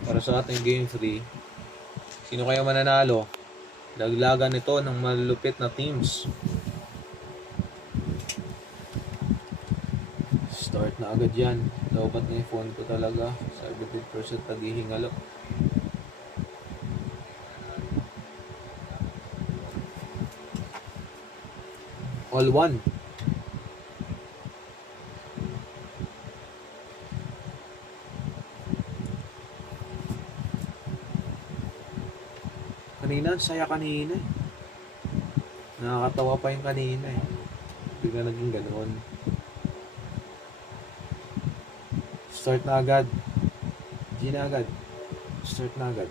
Para sa ating game 3, sino kaya mananalo? Laglagan ito ng malulupit na teams. Start na agad yan. Dapat na yung phone ko talaga. 70% naghihingalo. All one. Kanina, saya kanina eh. Nakakatawa pa yung kanina eh. Bigla naging ganoon. Start na agad. G na agad. Start na agad.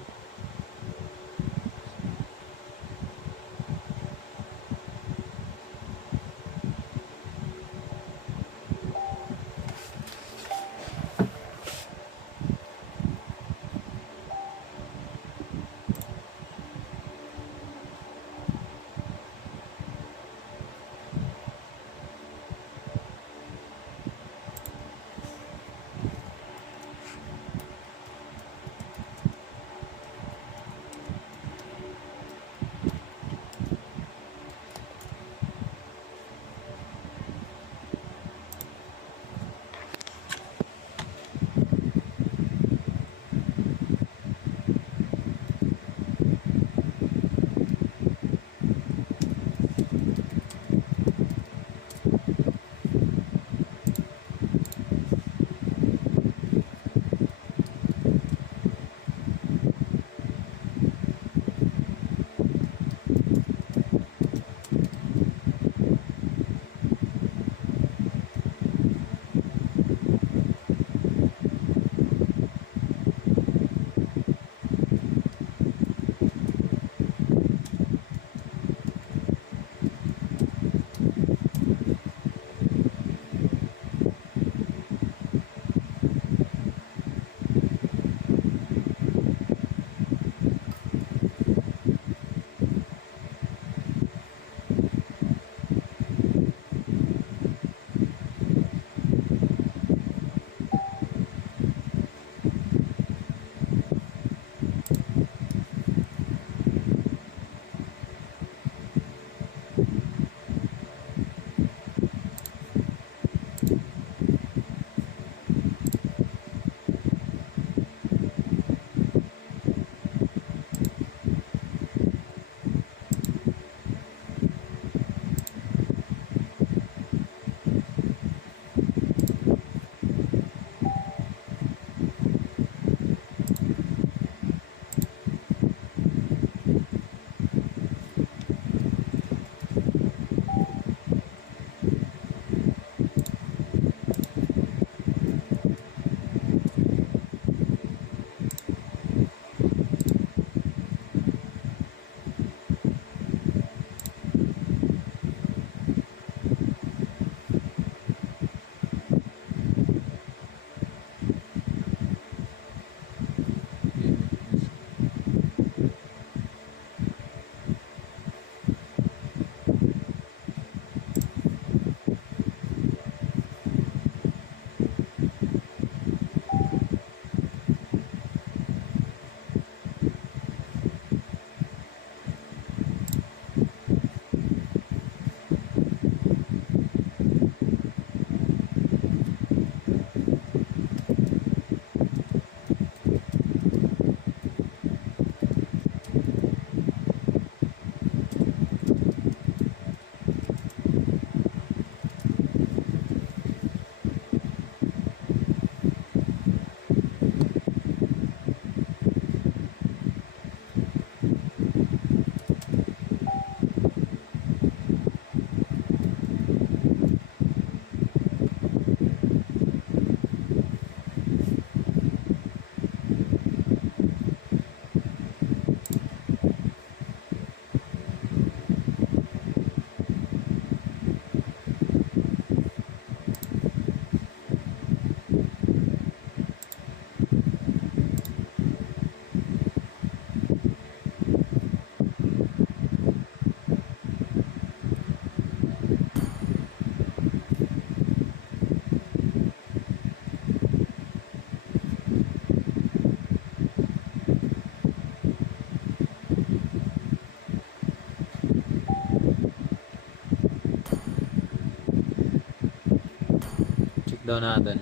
down natin.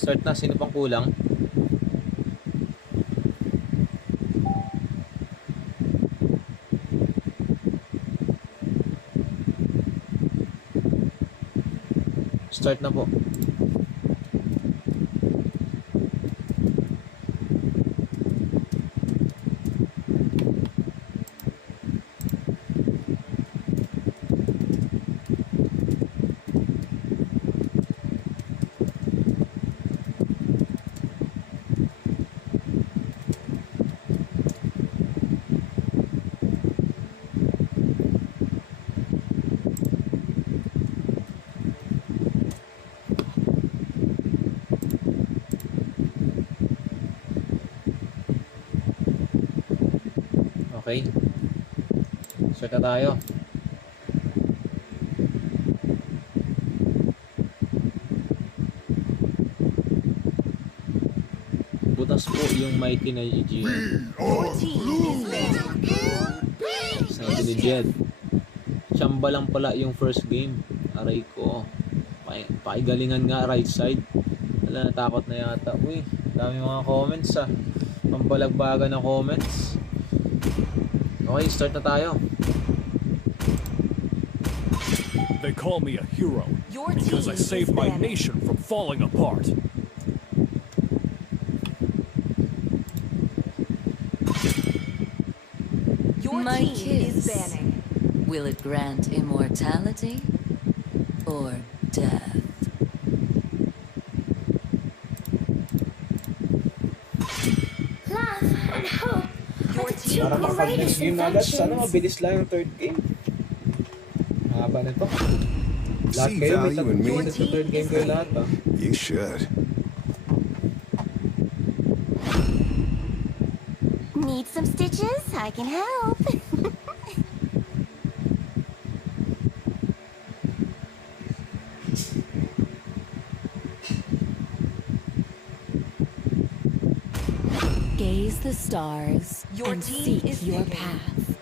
Start na, sino pang kulang? Start na po. Okay. Start na tayo. Butas po yung mighty na Aegean. Sabi ni Jed. Chamba lang pala yung first game. Aray ko. Pakigalingan nga right side. Wala, natakot na yata. Uy, dami mga comments ah. Pambalagbaga ng comments. Okay, start na tayo. They call me a hero because I saved my nation from falling apart. My kiss. Will it grant immortality or death? Love and hope. Para makapag-next game na agad. Sana mabilis lang yung third game. Mahaba nito. Lahat See kayo may value in me? sa third game kayo lahat ah. You should. Need some stitches? I can help. Gaze the stars Your and team seek is your picking. path.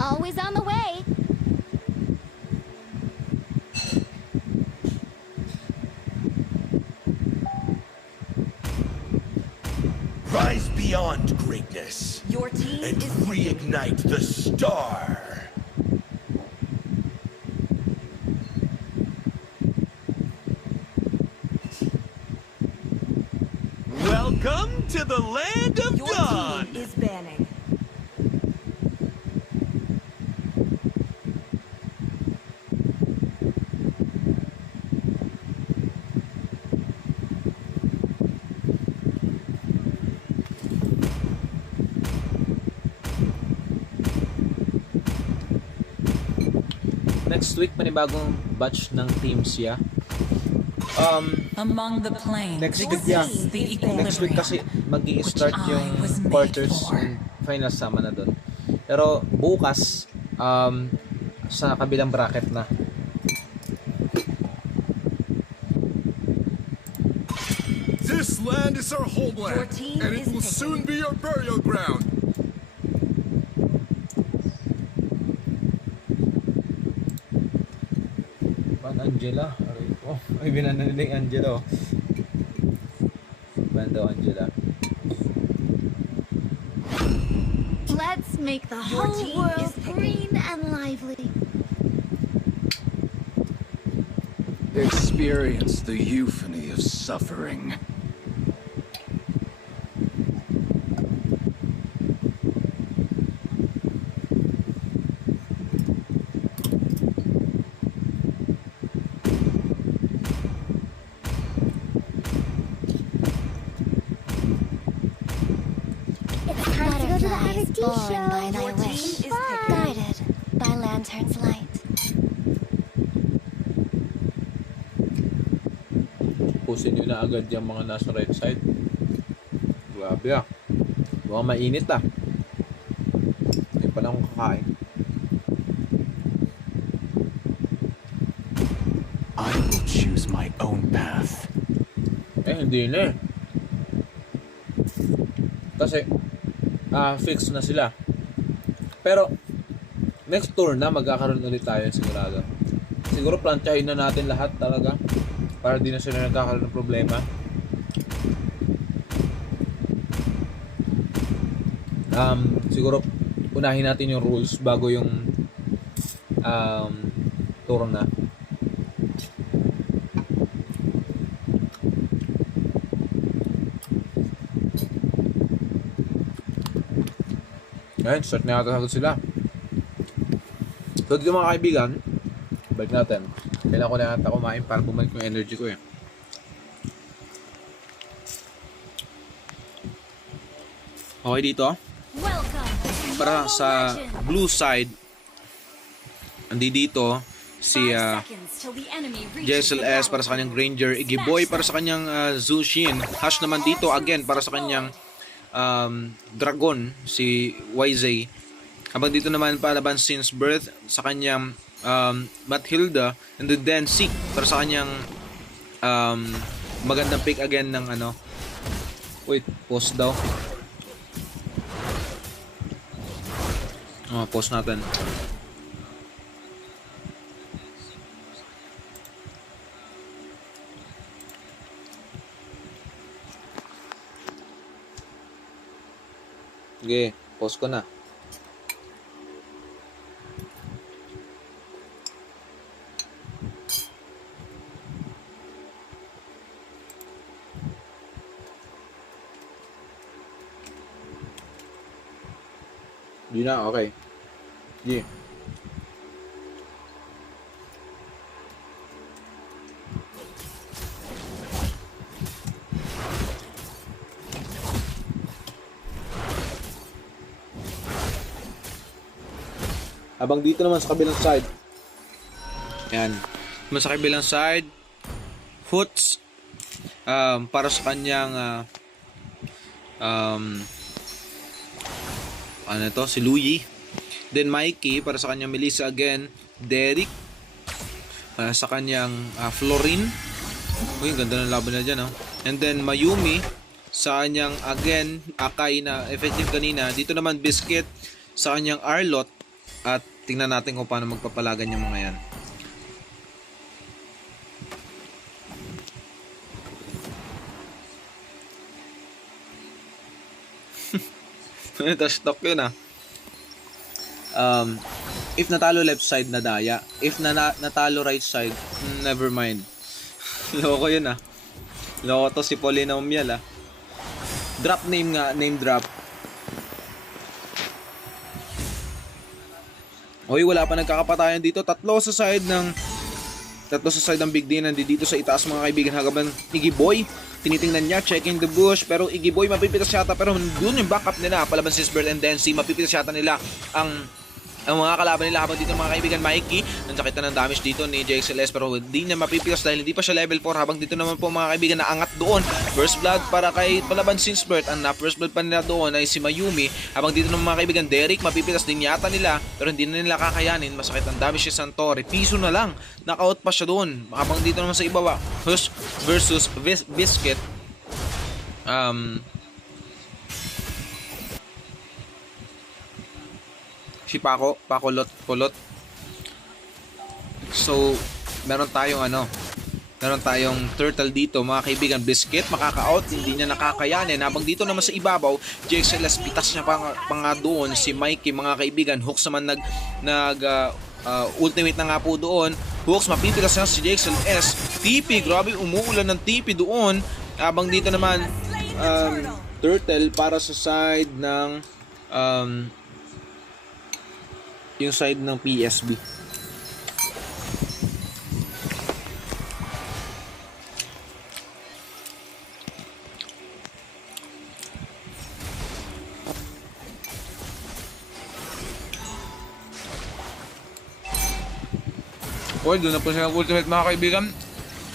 Always on the way. Rise beyond greatness Your team and is reignite the star. Welcome to the land of Your dawn. team is banning. Next week, panibagong batch ng Teams ya. Among the planes Next week ya. exists the equilibrium. Next week kasi mag-i-start which yung I was made quarters for. and final sama na doon. Pero bukas sa kabilang bracket na. This land is our Your homeland, team and it is will picking. soon be our burial ground. Ban Angela. Aray ko. Ay, binana nila yung Angela. Oh. Ban daw Angela. Let's make the Your whole team world is picking. green and lively. Experience the euphony of suffering. It's time to go to the Arity Your show. team is picking. Guided by Lantern's light. Pusin nyo na agad yung mga nasa right side. Grabe ah. Mukhang mainit ah. Hindi pa lang akong kakain. I will choose my own path. Hindi na eh. Kasi, fix na sila. Pero, next tour na, magkakaroon ulit tayo sigurado. Siguro plantsahin na natin lahat talaga. Para di na sila nagkakaroon ng problema. Siguro, unahin natin yung rules bago yung tour na. Ayan, start na agad sila. So dito mga kaibigan, balik natin. Kailangan ko na yata kumain para bumalik yung energy ko eh. Okay dito. Para sa blue side, andi dito si JSLS para sa kanyang Granger, Igiboy para sa kanyang Zushin, Hash naman dito again para sa kanyang Dragon, si YZ. Habang dito naman palaban since birth sa kanyang Mathilda, and then Seek para sa kanyang magandang pick again ng ano. Wait, pause daw. Pause natin. Sige, pause ko na. Di na, okay. Sige. Habang dito naman sa kabilang side. Yan. Naman sa kabilang side, Hoots para sa kanyang ano to, si Louie. Then Mikey para sa kanyang Melissa again, Derek para sa kanyang Florin. Uy, ganda ng laban na dyan, oh. And then Mayumi sa kanyang again Akai na effective kanina. Dito naman Biscuit sa kanyang Arlot. At tingnan natin kung paano magpapalagan yung mga yan. Touch talk yun ah. If natalo left side na daya. If natalo right side, never mind. Loko yun ah. Loko to si Polynomial ah. Drop name nga, name drop. Oy, wala pa nagkakapatayan dito. Tatlo sa side ng Big D. Nandito sa itaas mga kaibigan. Hagaban Igiboy. Tinitingnan niya, checking the bush. Pero Igiboy mapipitas yata. Pero doon yung backup nila. Palaban si Sisbert and Densi. Mapipitas yata nila ang mga kalaban nila. Habang dito mga kaibigan, Mikey. Nandiyan ng damage dito ni JXLS. Pero hindi niya mapipitas dahil hindi pa siya level 4. Habang dito naman po mga kaibigan, naangat doon. First blood para kay palaban si Sisbert. Ang na-first blood pa nila doon ay si Mayumi. Habang dito naman mga kaibigan, Derek. Mapipitas din yata nila. Pero hindi na nila kakayanin. Masakit ang damage si Santori. Piso na lang. Knockout pa siya doon. Habang dito naman sa ibawa, Hush versus Biscuit. Si Pakolot. So, meron tayong Meron tayong turtle dito, mga kaibigan. Biscuit, makaka-out, hindi niya nakakayanin. Habang dito naman sa ibabaw, JXLS, pitas niya pa nga doon. Si Mikey, mga kaibigan. Hooks naman ultimate na nga po doon. Hooks, mapipitas na si JXLS. TP, grabe, umuulan ng TP doon. Habang dito naman, turtle para sa side ng yung side ng PSB. Oy, doon na po siya ultimate, mga kaibigan.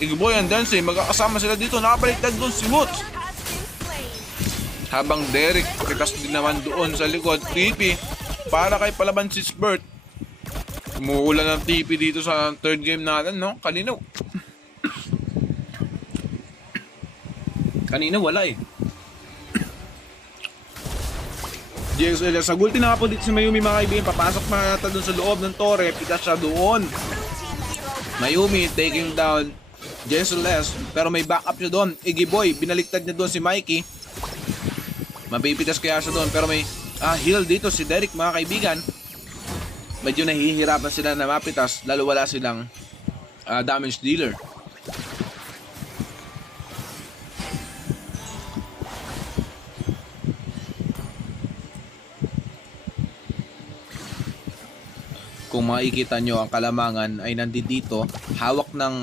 Igboy and Densey, magkakasama sila dito. Nakabaliktad doon si Woods. Habang Derek, pitas din naman doon sa likod. TP, para kay palaban si Spurt. Umuulan ng TP dito sa third game natin, no? Kanino wala eh. JXLS, sa gulti na nga po dito si Mayumi, mga kaibigan. Papasok na yata doon sa loob ng torre. Pitas siya doon. Mayumi taking down JXLS, pero may backup siya doon. Iggy Boy, binaliktad niya doon si Mikey. Mapipitas kaya siya doon, pero may heal dito si Derek, mga kaibigan. Medyo nahihirapan sila na mapitas, lalo wala silang damage dealer. Kung makikita nyo, ang Kalamangan ay nandito, hawak ng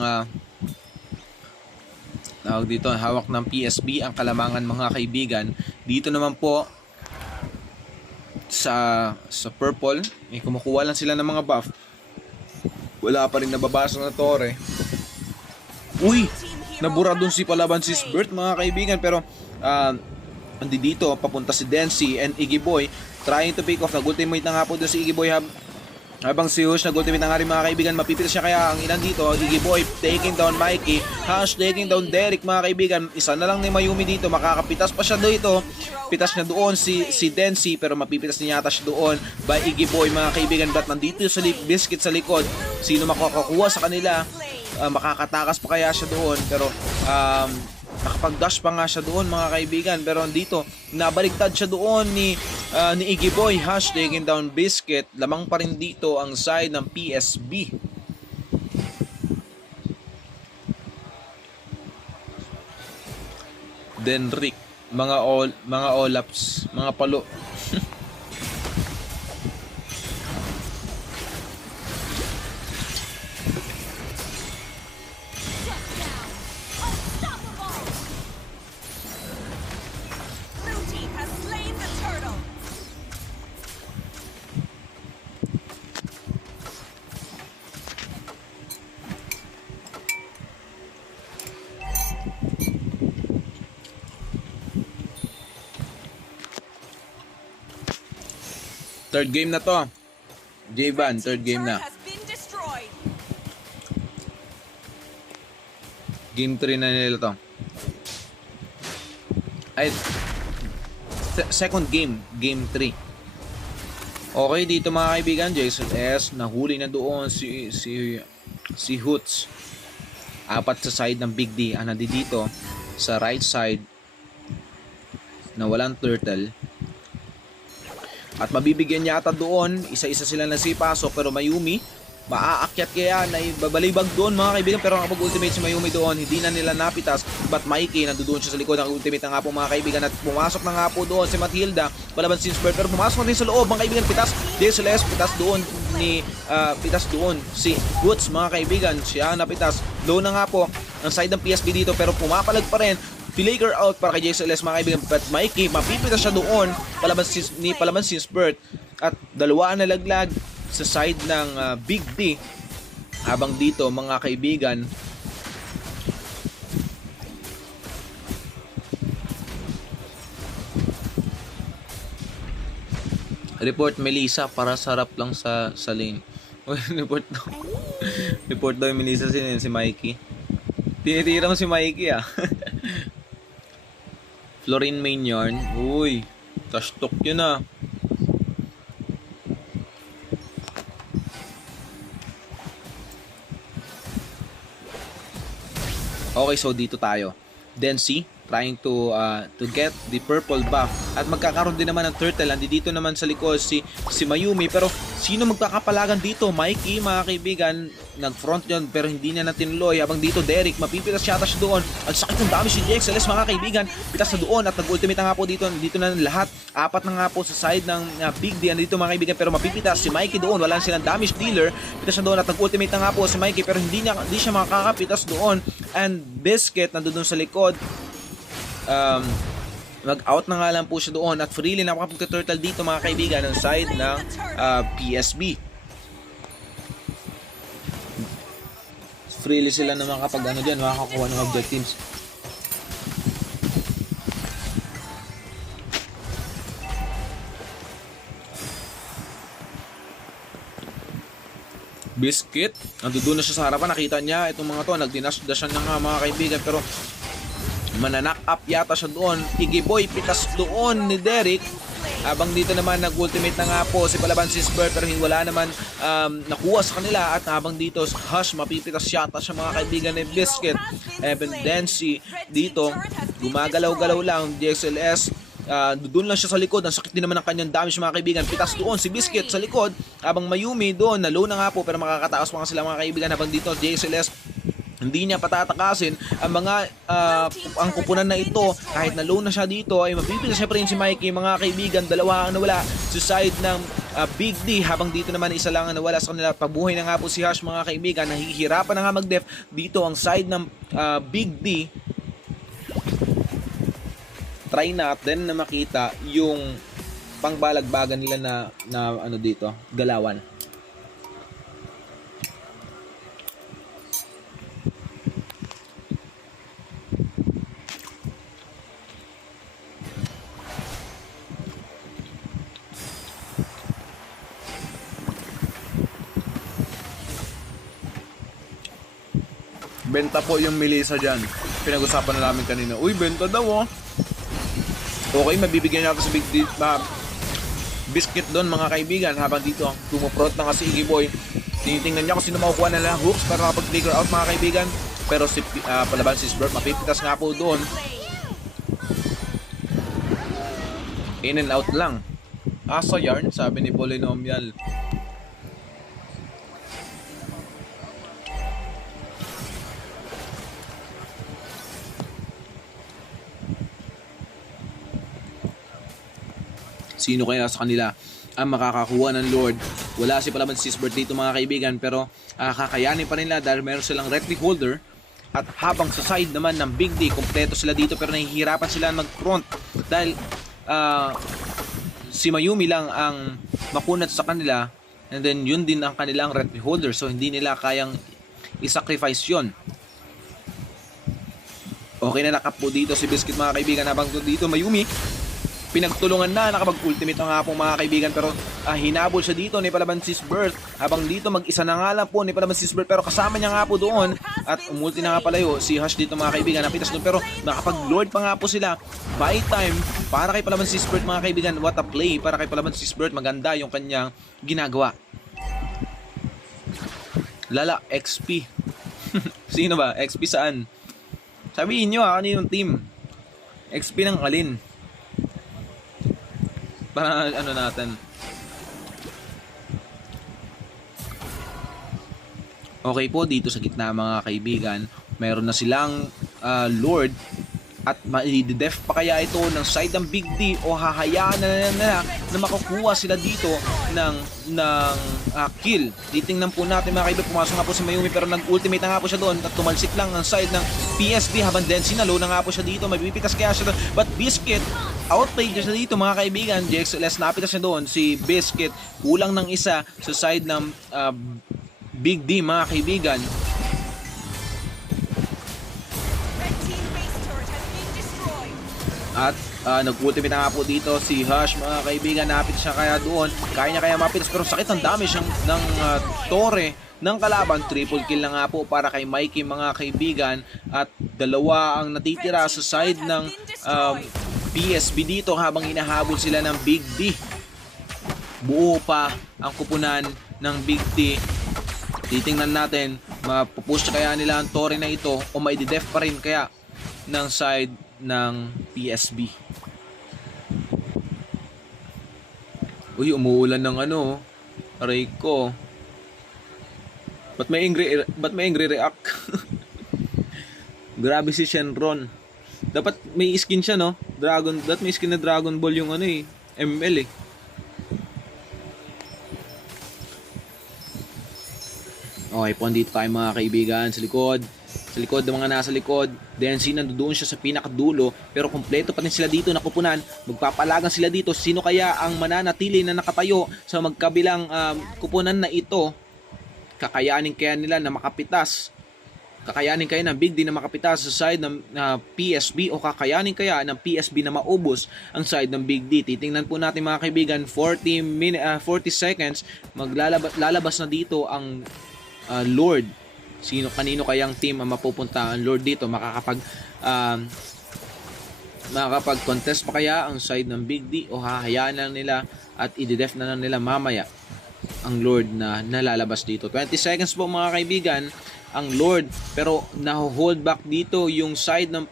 hawak ng PSB ang Kalamangan, mga kaibigan. Dito naman po sa purple, kumukuha lang sila ng mga buff. Wala pa rin nababasa na torre. Uy, nabura dun si palaban si Spurt, mga kaibigan, pero dito papunta si Densey and Iggy Boy trying to pick off. Nag-ultimate na nga po dun si Iggy Boy habang si Hush nag-ultimate na nga rin, mga kaibigan. Mapipitas siya, kaya ang ilan dito, Iggy Boy taking down Mikey, Hush taking down Derek, mga kaibigan. Isa na lang ni Mayumi dito, makakapitas pa siya dito. Pitas niya doon si Densey, pero mapipitas niya yata siya doon by Iggy Boy, mga kaibigan. But nandito sa Biscuit sa likod, sino makakakuha sa kanila? Makakatakas pa kaya siya doon, pero nakapag-dash pa nga siya doon, mga kaibigan. Pero dito, nabaliktad siya doon ni Iggy Boy. Hush taking down Biscuit. Lamang pa rin dito ang side ng PSB. Then Rick, mga Olaps, mga palo. Third game na to. J-Van, third game na. Game 3 na nila to. Ay, second game. Game 3. Okay, dito mga kaibigan, JXLS, nahuli na doon si Hoots. Apat sa side ng Big D. Nandito sa right side na walang turtle. At mabibigyan niya ata doon, isa-isa sila nasipasok, pero Mayumi, maaakyat kaya na ibabalibag doon, mga kaibigan. Pero kapag ultimate si Mayumi doon, hindi na nila napitas. But Mikey, nandoon siya sa likod ng ultimate na nga po, mga kaibigan. At pumasok na nga po doon si Matilda, palaban si Spurt, pero pumasok na rin sa loob, mga kaibigan. Pitas, DSLS, pitas doon si Woods, mga kaibigan. Siya napitas, low na nga po ang side ng PSB dito, pero pumapalag pa rin. Flaker out para kay JXLS, mga kaibigan. But Mikey, mapipitas siya doon, palaban si Spurt. At dalawa na laglag sa side ng Big D. Habang dito, mga kaibigan, report Melissa para sarap lang sa lane. Report daw yung Melissa si Mikey. Tinitira mo si Mikey, Florine main yarn. Uy, trash talk yun, Okay, so dito tayo. Densy trying to get the purple buff. At magkakaroon din naman ng turtle. Dito naman sa likod si Mayumi. Pero sino magkakapalagan dito? Mikey, mga kaibigan, nag-front yun pero hindi niya natinuloy. Habang dito, Derek, mapipitas yata siya doon. Ang sakit ng damage si JXLS, mga kaibigan. Pitas na doon at nag-ultimate na nga po dito. Dito na lahat. 4 na nga po sa side ng Big D. Dito, mga kaibigan, pero mapipitas si Mikey doon. Wala silang damage dealer. Pitas na doon at nag-ultimate na nga po si Mikey pero hindi siya makakapitas doon. And Biscuit nandun sa likod. Mag-out na nga lang po siya doon at freely nakapagka-turtle dito, mga kaibigan, ng side ng PSB. Freely sila naman kapag makakakuha ng objectives. Biscuit, nandoon na siya sa harapan, nakita niya itong mga to, nagdinash-dashan na nga, mga kaibigan, pero mananak up yata siya doon. Igiboy, pitas doon ni Derek. Habang dito naman nag-ultimate na nga po si Palaban Sisbert pero wala naman nakuha sa kanila. At habang dito Hush, mapipitas yata siya, mga kaibigan, ni Biscuit. Evan Densy dito gumagalaw-galaw lang. DXLS doon lang siya sa likod. Ang sakit din naman ng kanyang damage, mga kaibigan. Pitas doon si Biscuit sa likod. Habang Mayumi doon, nalo na nga po pero makakataas pa nga sila, mga kaibigan. Habang dito DXLS hindi niya patatakasin ang mga ang kupunan na ito. Kahit na-low na siya dito ay mapipitas siya pa rin si Mikey, mga kaibigan. 2 ang nawala sa side ng Big D. Habang dito naman isa lang ang nawala sa kanila. Pabuhay na nga po si Hush, mga kaibigan. Nahihirapan na nga mag-def dito ang side ng Big D. Try natin na makita yung pangbalagbagan nila na ano dito, galawan. Benta po yung Melissa dyan. Pinag-usapan na namin kanina. Uy, benta daw, oh. Okay, mabibigyan natin sa Big D, Biscuit doon, mga kaibigan. Habang dito, tumuprot na kasi Iggy Boy. Tinitingnan niya kung sino makukuha na lang hooks para makapag-figure out, mga kaibigan. Pero si Palaban Sisbert, mapipitas nga po doon. In and out lang. Asa yarn, sabi ni Polynomial. Sino kaya sa kanila ang makakakuha ng Lord? Wala si Palaban Sisbert dito, mga kaibigan, pero kakayanin pa nila dahil meron silang retry holder. At habang sa side naman ng Big D, kompleto sila dito pero nahihirapan sila mag-front dahil si Mayumi lang ang makunat sa kanila, and then yun din ang kanilang retry holder, so hindi nila kayang isacrifice yun. Okay na nakapo dito si Biscuit, mga kaibigan. Habang dito Mayumi, pinagtulungan na, nakapag-ultimate na nga po, mga kaibigan, pero hinabol siya dito ni Palaban Sisbert. Habang dito mag-isa na nga lang po ni Palaban Sisbert pero kasama niya nga po doon at umulti na nga palayo si Hush dito, mga kaibigan, napitas doon pero nakapag-lord pa nga po sila. By time para kay Palaban Sisbert, mga kaibigan. What a play para kay Palaban Sisbert. Maganda yung kanyang ginagawa. Lala, XP. Sino ba? XP saan? Sabihin nyo ano yung team? XP ng alin? Para ano natin. Okay po, dito sa gitna, mga kaibigan, meron na silang Lord. At ma-def pa kaya ito ng side ng Big D o hahayaan na makukuha sila dito ng kill. Titingnan po natin, mga kaibigan. Pumasok nga po si Mayumi pero nag-ultimate na nga po siya doon at tumalsik lang ang side ng PSB. Habang Densy na low na nga po siya dito, mabipitas kaya siya doon. But Biscuit, outplayed siya dito, mga kaibigan. JXLS napitas siya doon. Si Biscuit kulang ng isa sa side ng Big D, mga kaibigan. At nag-ultimate na nga po dito si Hush, mga kaibigan. Napit siya kaya doon. Kaya niya kaya mapitas pero sakit ang damage ng Torre ng kalaban. Triple kill na nga po para kay Mikey, mga kaibigan. At 2 ang natitira sa side ng PSB dito habang inahabol sila ng Big D. Buo pa ang kupunan ng Big D. Titingnan natin Mapupush kaya nila ang Torre na ito o maididef pa rin kaya ng side ng PSB. Uy, umuulan ng ano, aray ko. Ba't may angry react? Grabe si Shenron. Dapat may skin siya, no? Dapat may skin na Dragon Ball yung ano eh, ML eh. Okay po, dito tayo mga kaibigan sa likod. Sa likod ng mga nasa likod. DNC nandoon siya sa pinakadulo. Pero kompleto pa rin sila dito na kupunan. Magpapalagan sila dito. Sino kaya ang mananatili na nakatayo sa magkabilang kupunan na ito? Kakayanin kaya nila na makapitas? Kakayanin kaya ng Big D na makapitas sa side ng PSB? O kakayanin kaya ng PSB na maubos ang side ng Big D? Titingnan po natin mga kaibigan. 40 seconds. Lalabas na dito ang Lord. Kanino kayang team ang mapupunta ang Lord dito? Makakapag-contest pa kaya ang side ng Big D o hahayaan lang nila at i-def na lang nila mamaya ang Lord na nalalabas dito? 20 seconds po mga kaibigan ang Lord, pero na-hold back dito yung side ng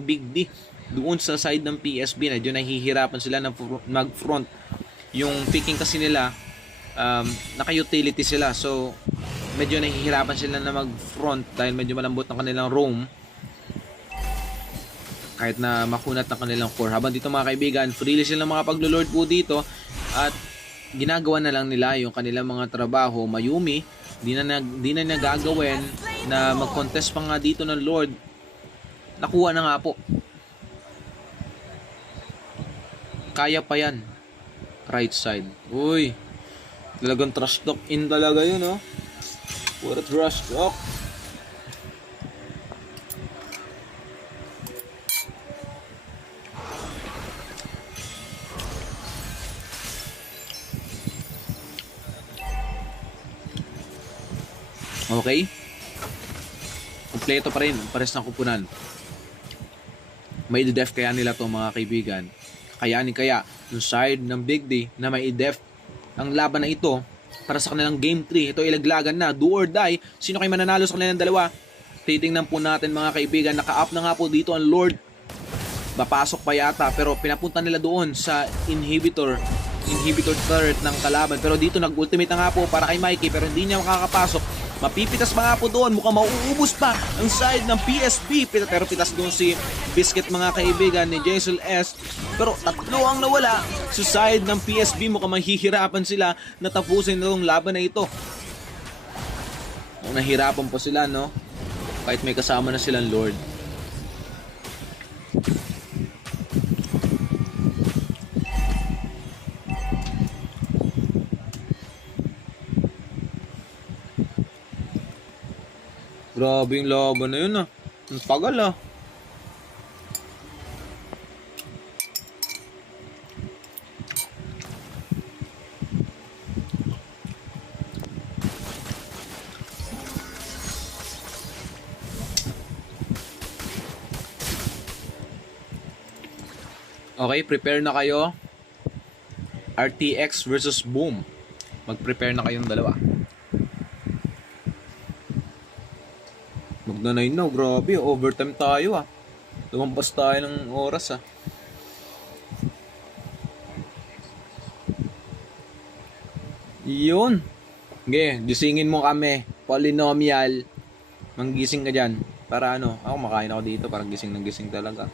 Big D doon sa side ng PSB. Medyo nahihirapan sila na mag-front. Yung picking kasi nila naka-utility sila, so medyo nahihirapan sila na mag-front dahil medyo malambot ang kanilang roam kahit na makunat ang kanilang core. Habang dito mga kaibigan, freely sila makapag-lord po dito at ginagawa na lang nila yung kanilang mga trabaho. Mayumi, di na nagagawin na mag-contest pa nga dito ng Lord. Nakuha na nga po. Kaya pa yan. Right side. Uy, talagang trash talk in talaga yun, oh. Pura trash talk. Okay. Kompleto pa rin. Pares ng kupunan. May i-def kaya nila to mga kaibigan. Kayanin kaya yung side ng Big D na may i-def ang laban na ito para sa kanilang game 3. Ito ilaglagan na. Do or die. Sino kayo mananalo sa kanilang dalawa? Titingnan po natin mga kaibigan. Naka-up na nga po dito ang Lord. Papasok pa yata pero pinapunta nila doon sa inhibitor turret ng kalaban. Pero dito nag-ultimate na nga po para kay Mikey pero hindi niya makakapasok. Mapipitas pa nga po doon. Mukhang mauubos pa ang side ng PSB. Pero pitas doon si Biscuit mga kaibigan ni Jaisal S. Pero tatlo ang nawala sa side ng PSB. Mukhang mahihirapan sila na tapusin itong laban na ito. Nahirapan po sila, no? Kahit may kasama na silang Lord. Grabe yung laban na yun, ah. Ang tagal, ah. Okay, prepare na kayo. RTX versus Boom. Mag-prepare na kayong dalawa. Magnanay na, grabe, overtime tayo, ah. Lumampas tayo ng oras, ah. Yun. Okay, gisingin mo kami. Polynomial. Manggising ka dyan. Para ano, ako makain ako dito, parang gising ng gising talaga.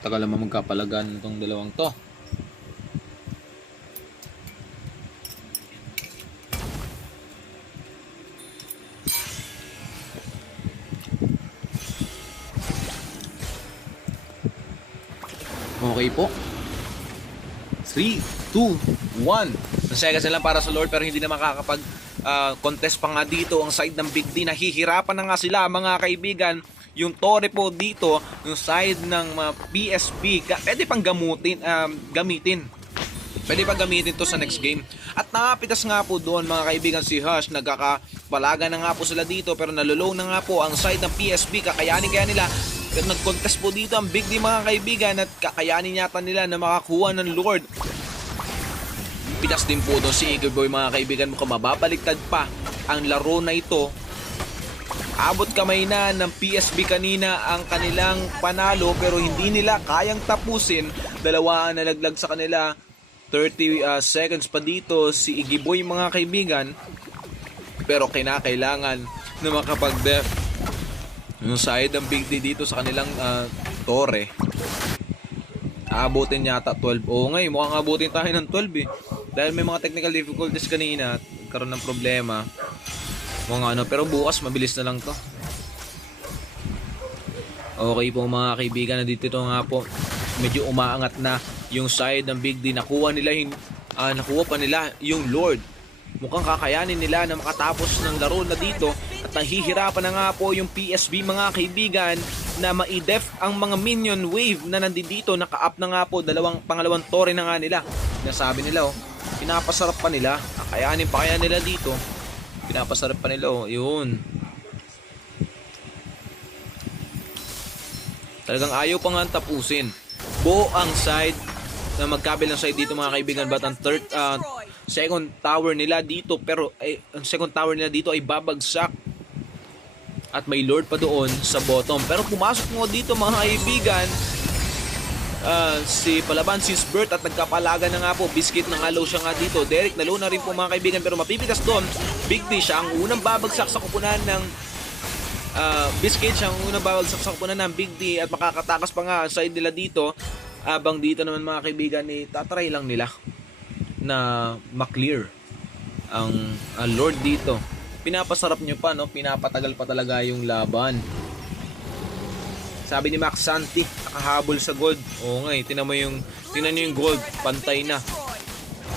Tagal naman magkapalagan itong dalawang to. Okay po. 3, 2, 1. Seconds na lang para sa Lord pero hindi na makakapag contest pa nga dito ang side ng Big D. Nahihirapan na nga sila mga kaibigan. Yung Torre po dito, yung side ng PSB, pwede pang gamitin. Pwede pa gamitin to sa next game. At nakapitas nga po doon mga kaibigan si Hush. Nagkakapalaga na nga po sila dito pero nalolow na nga po ang side ng PSB. Kakayanin kaya nila. Nag-contest po dito ang Big D mga kaibigan at kakayanin yata nila na makakuha ng Lord. Pitas din po doon si Eagle Boy mga kaibigan. Mukhang mababaliktad pa ang laro na ito. Abot kamay na ng PSB kanina ang kanilang panalo pero hindi nila kayang tapusin. Dalawa ang nalaglag sa kanila. 30 seconds pa dito si Iggy Boy mga kaibigan. Pero kinakailangan na makapag-def yung side ng Big D dito sa kanilang tore. Aabutin yata 12. Oo nga mukhang abutin tayo ng 12 eh. Dahil may mga technical difficulties kanina at karoon ng problema. Pero bukas mabilis na lang to. Okay po mga kaibigan, nandito nga po. Medyo umaangat na yung side ng Big D. Nakuha pa nila yung Lord. Mukhang kakayanin nila na makatapos ng laro na dito. At nahihirapan na nga po yung PSB mga kaibigan na ma-def ang mga minion wave na nandito. Naka-up na nga po, pangalawang tore na nga nila. Nasabi nila pinapasarap pa nila. Kakayanin pa kaya nila dito. Pinapasarap pa nila yun. Talagang ayaw pa nga tapusin. Buo ang side na magkabilang side dito mga kaibigan, but ang second tower nila dito ang second tower nila dito ay babagsak at may Lord pa doon sa bottom. Pero pumasok mo dito mga kaibigan si Palaban, si Bert at nagkapalaga na nga po. Biscuit na nga low siya nga dito. Derek na low na rin po mga kaibigan pero mapipitas doon. Big D siya ang unang babagsak sa kupunan ng Biscuit siya ang unang babagsak sa kupunan ng Big D at makakatakas pa nga ang side nila dito. Abang dito naman mga kaibigan tatry lang nila na maklear ang Lord dito. Pinapasarap nyo pa pinapatagal pa talaga yung laban. Sabi ni Max Santi, nakahabol sa gold. Oo nga tinan nyo yung gold, pantay na.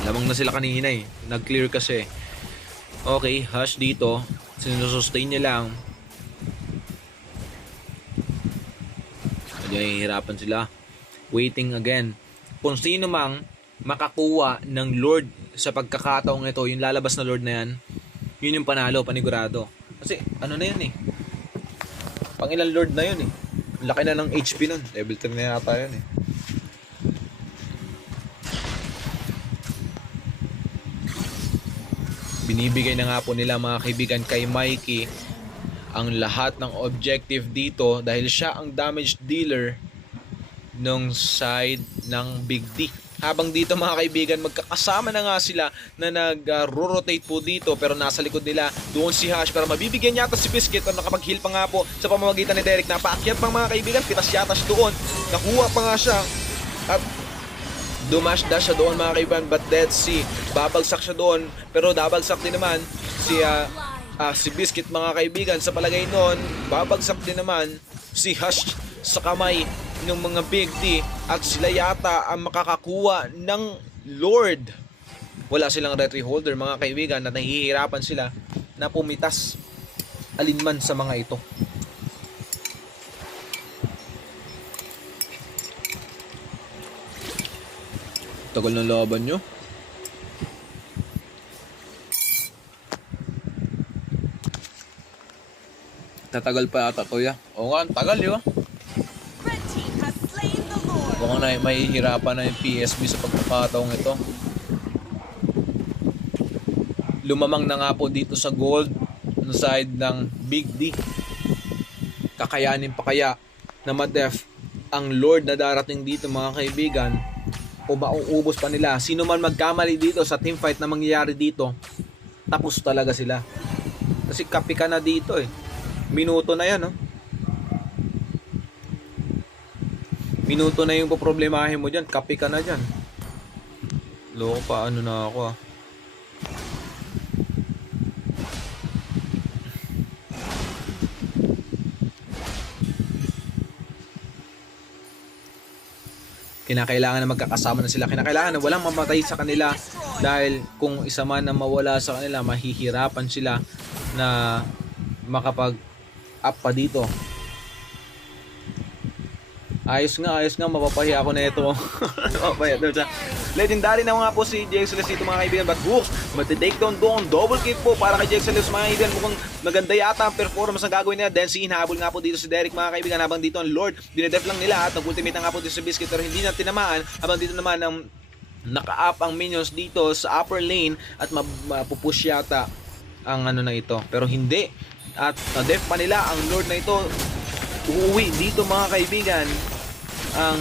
Lamang na sila kanina nag-clear kasi. Okay, Hush dito, sinusustain niya lang. Hihirapan sila. Waiting again. Kung sino mang makakuha ng Lord sa pagkakataong ito, yung lalabas na Lord na yan, yun yung panalo, panigurado. Kasi ano na yun pang ilang Lord na yun laki na ng HP nun. Level 3 na yata yun Binibigay na nga po nila mga kaibigan kay Mikey ang lahat ng objective dito dahil siya ang damage dealer ng side ng Big D. Habang dito mga kaibigan, magkakasama na nga sila na nag-rotate po dito pero nasa likod nila doon si Hush pero mabibigyan yata si Biscuit pero nakapag-heal pa nga po sa pamamagitan ni Derek. Napaakyat pang mga kaibigan, pitas yata siya doon. Nakuha pa nga siya at dumash dash siya doon mga kaibigan, but Dead Sea babagsak siya doon pero dabagsak din naman si Biscuit mga kaibigan. Sa palagay noon, babagsak din naman si Hush sa kamay ng mga Big D at sila yata ang makakakuha ng Lord. Wala silang retry holder mga kaibigan at nahihirapan sila na pumitas alinman sa mga ito. Tagal ng laban nyo. Tatagal pa ata to Oo nga, tagal Mukhang na mahihirapan na yung PSB sa pagkakataong ito. Lumamang na nga po dito sa gold ng side ng Big D. Kakayanin pa kaya na ma-def ang Lord na darating dito mga kaibigan o mauubos pa nila? Sino man magkamali dito sa teamfight na mangyayari dito, tapos talaga sila. Kasi kapi ka na dito Minuto na yan Minuto na yung poproblemahin mo dyan. Kapi ka na dyan. Loko pa na ako Kinakailangan na magkakasama na sila. Kinakailangan na walang mamatay sa kanila dahil kung isa man na mawala sa kanila, mahihirapan sila na makapag-up pa dito. Ayos nga, mapapahiya ako na ito. Mapapahiya. Legendary na nga po si Jexelis dito mga kaibigan. But Hooks, mati-take down doon. Double kick po para kay Jexelis mga kaibigan. Mukhang maganda yata ang performance na gagawin nila. Densi, hinahabol nga po dito si Derek mga kaibigan. Habang dito ang Lord, dinedef lang nila at nag-ultimate na nga po dito si Biscuit pero hindi na tinamaan. Habang dito naman ang naka-up ang minions dito sa upper lane at mapupush yata ang ano na ito. Pero hindi. At na-def pa nila ang Lord na ito. Uuwi dito mga kaibigan ang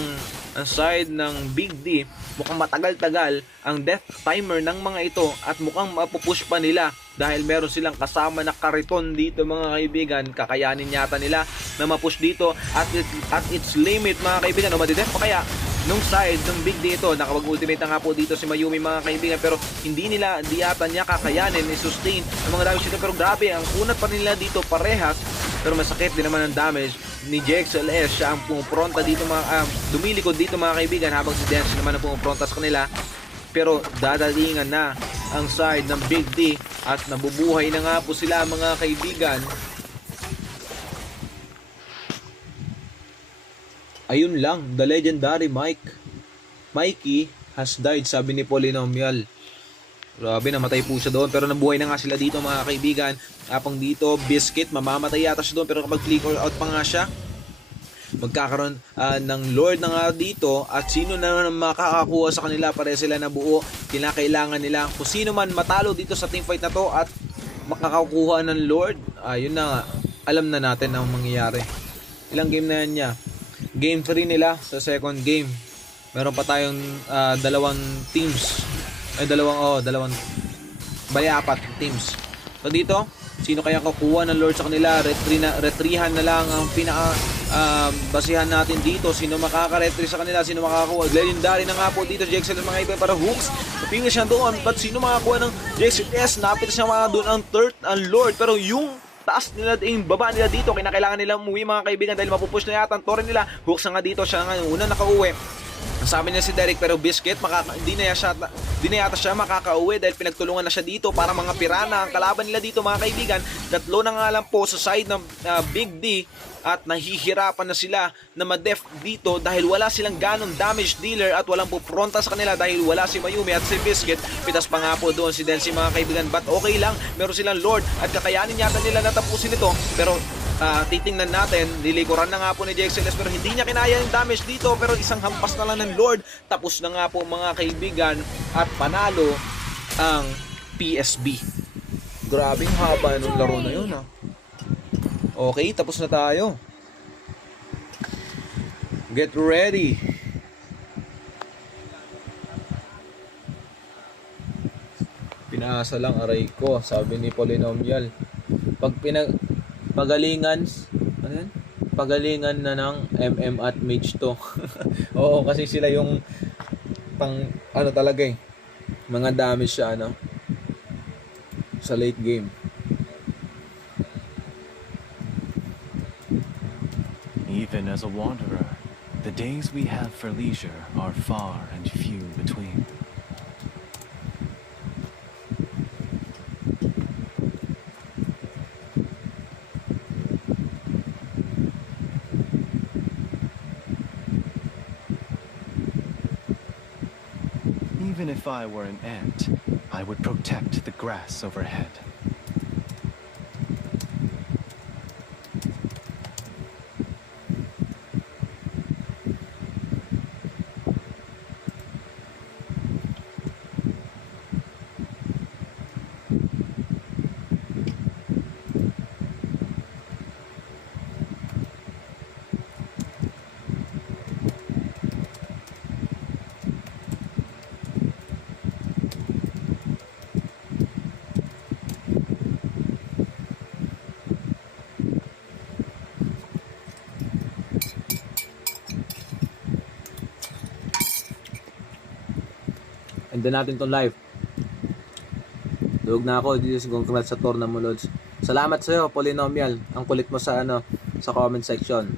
side ng Big D. Mukhang matagal-tagal ang death timer ng mga ito at mukhang mapupush pa nila dahil meron silang kasama na kariton dito mga kaibigan. Kakayanin yata nila na mapush dito at its limit mga kaibigan. O madidef pa kaya nung side ng Big D ito. Nakapag-ultimate na nga po dito si Mayumi mga kaibigan pero hindi yata niya kakayanin i-sustain ang mga damage dito. Pero grabe, ang kunat pa nila dito parehas. Pero masakit din naman ang damage ni JXLS. Siya ang pumupronta dito dumilikod dito mga kaibigan habang si Dance naman ang pumupronta sa kanila. Pero dadalingan na ang side ng Big D at nabubuhay na nga po sila mga kaibigan. Ayun lang, the legendary Mikey has died, sabi ni Polynomial. Grabe, namatay po siya doon pero nabuhay na nga sila dito mga kaibigan. Apang dito, Biscuit, mamamatay yata siya doon pero kapag click or out pa nga siya, magkakaroon ng Lord na nga dito at sino na makakakuha sa kanila, pare sila na buo. Kinakailangan nila kung sino man matalo dito sa teamfight na to at makakakuha ng Lord. Yun na nga, alam na natin ang mangyayari. Ilang game na yan niya? Game 3 nila sa second game. Meron pa tayong dalawang teams. Bali 4 teams. So dito, sino kaya kukuha ng Lord sa kanila? Retrihan na lang ang pinaka basihan natin dito. Sino makaka-retry sa kanila? Sino makakakuha? Legendary na nga po dito JXLS mga iba para Hooks. Napingin siya doon. But sino makakuha ng JXLS? Napit siya mga doon ang third ang Lord. Pero yung taas nila, yung baba nila dito, kinakailangan nila umuwi mga kaibigan dahil mapupush na yata ang torre nila. Hooks na nga dito, siya nga yung una nakauwi. Ang sabi niya si Derek pero Biscuit hindi na yata siya makakauwi dahil pinagtulungan na siya dito para mga pirana ang kalaban nila dito mga kaibigan. Tatlo na nga lang po sa side ng Big D at nahihirapan na sila na ma-def dito dahil wala silang ganong damage dealer at walang pupronta sa kanila dahil wala si Mayumi at si Biscuit. Pitas pa nga po doon si Densi mga kaibigan, but okay lang, meron silang Lord at kakayanin yata nila na tapusin ito. Pero titingnan natin, nilikuran na nga po ni JXLS pero hindi niya kinaya yung damage dito pero isang hampas na lang ng Lord. Tapos na nga po mga kaibigan at panalo ang PSB. Grabing haba nung laro na yun Okay, tapos na tayo. Get ready. Pinaasa lang aray ko, sabi ni Polynomial. Pagalingan na ng MM at Mage to. Oo, kasi sila yung talaga mga damage siya sa late game. Even as a wanderer, the days we have for leisure are far and few between. Even if I were an ant, I would protect the grass overhead. Andan natin tong live. Dugog na ako. Congrats sa tournament mo, Lods. Salamat sa'yo, Polynomial. Ang kulit mo sa sa comment section.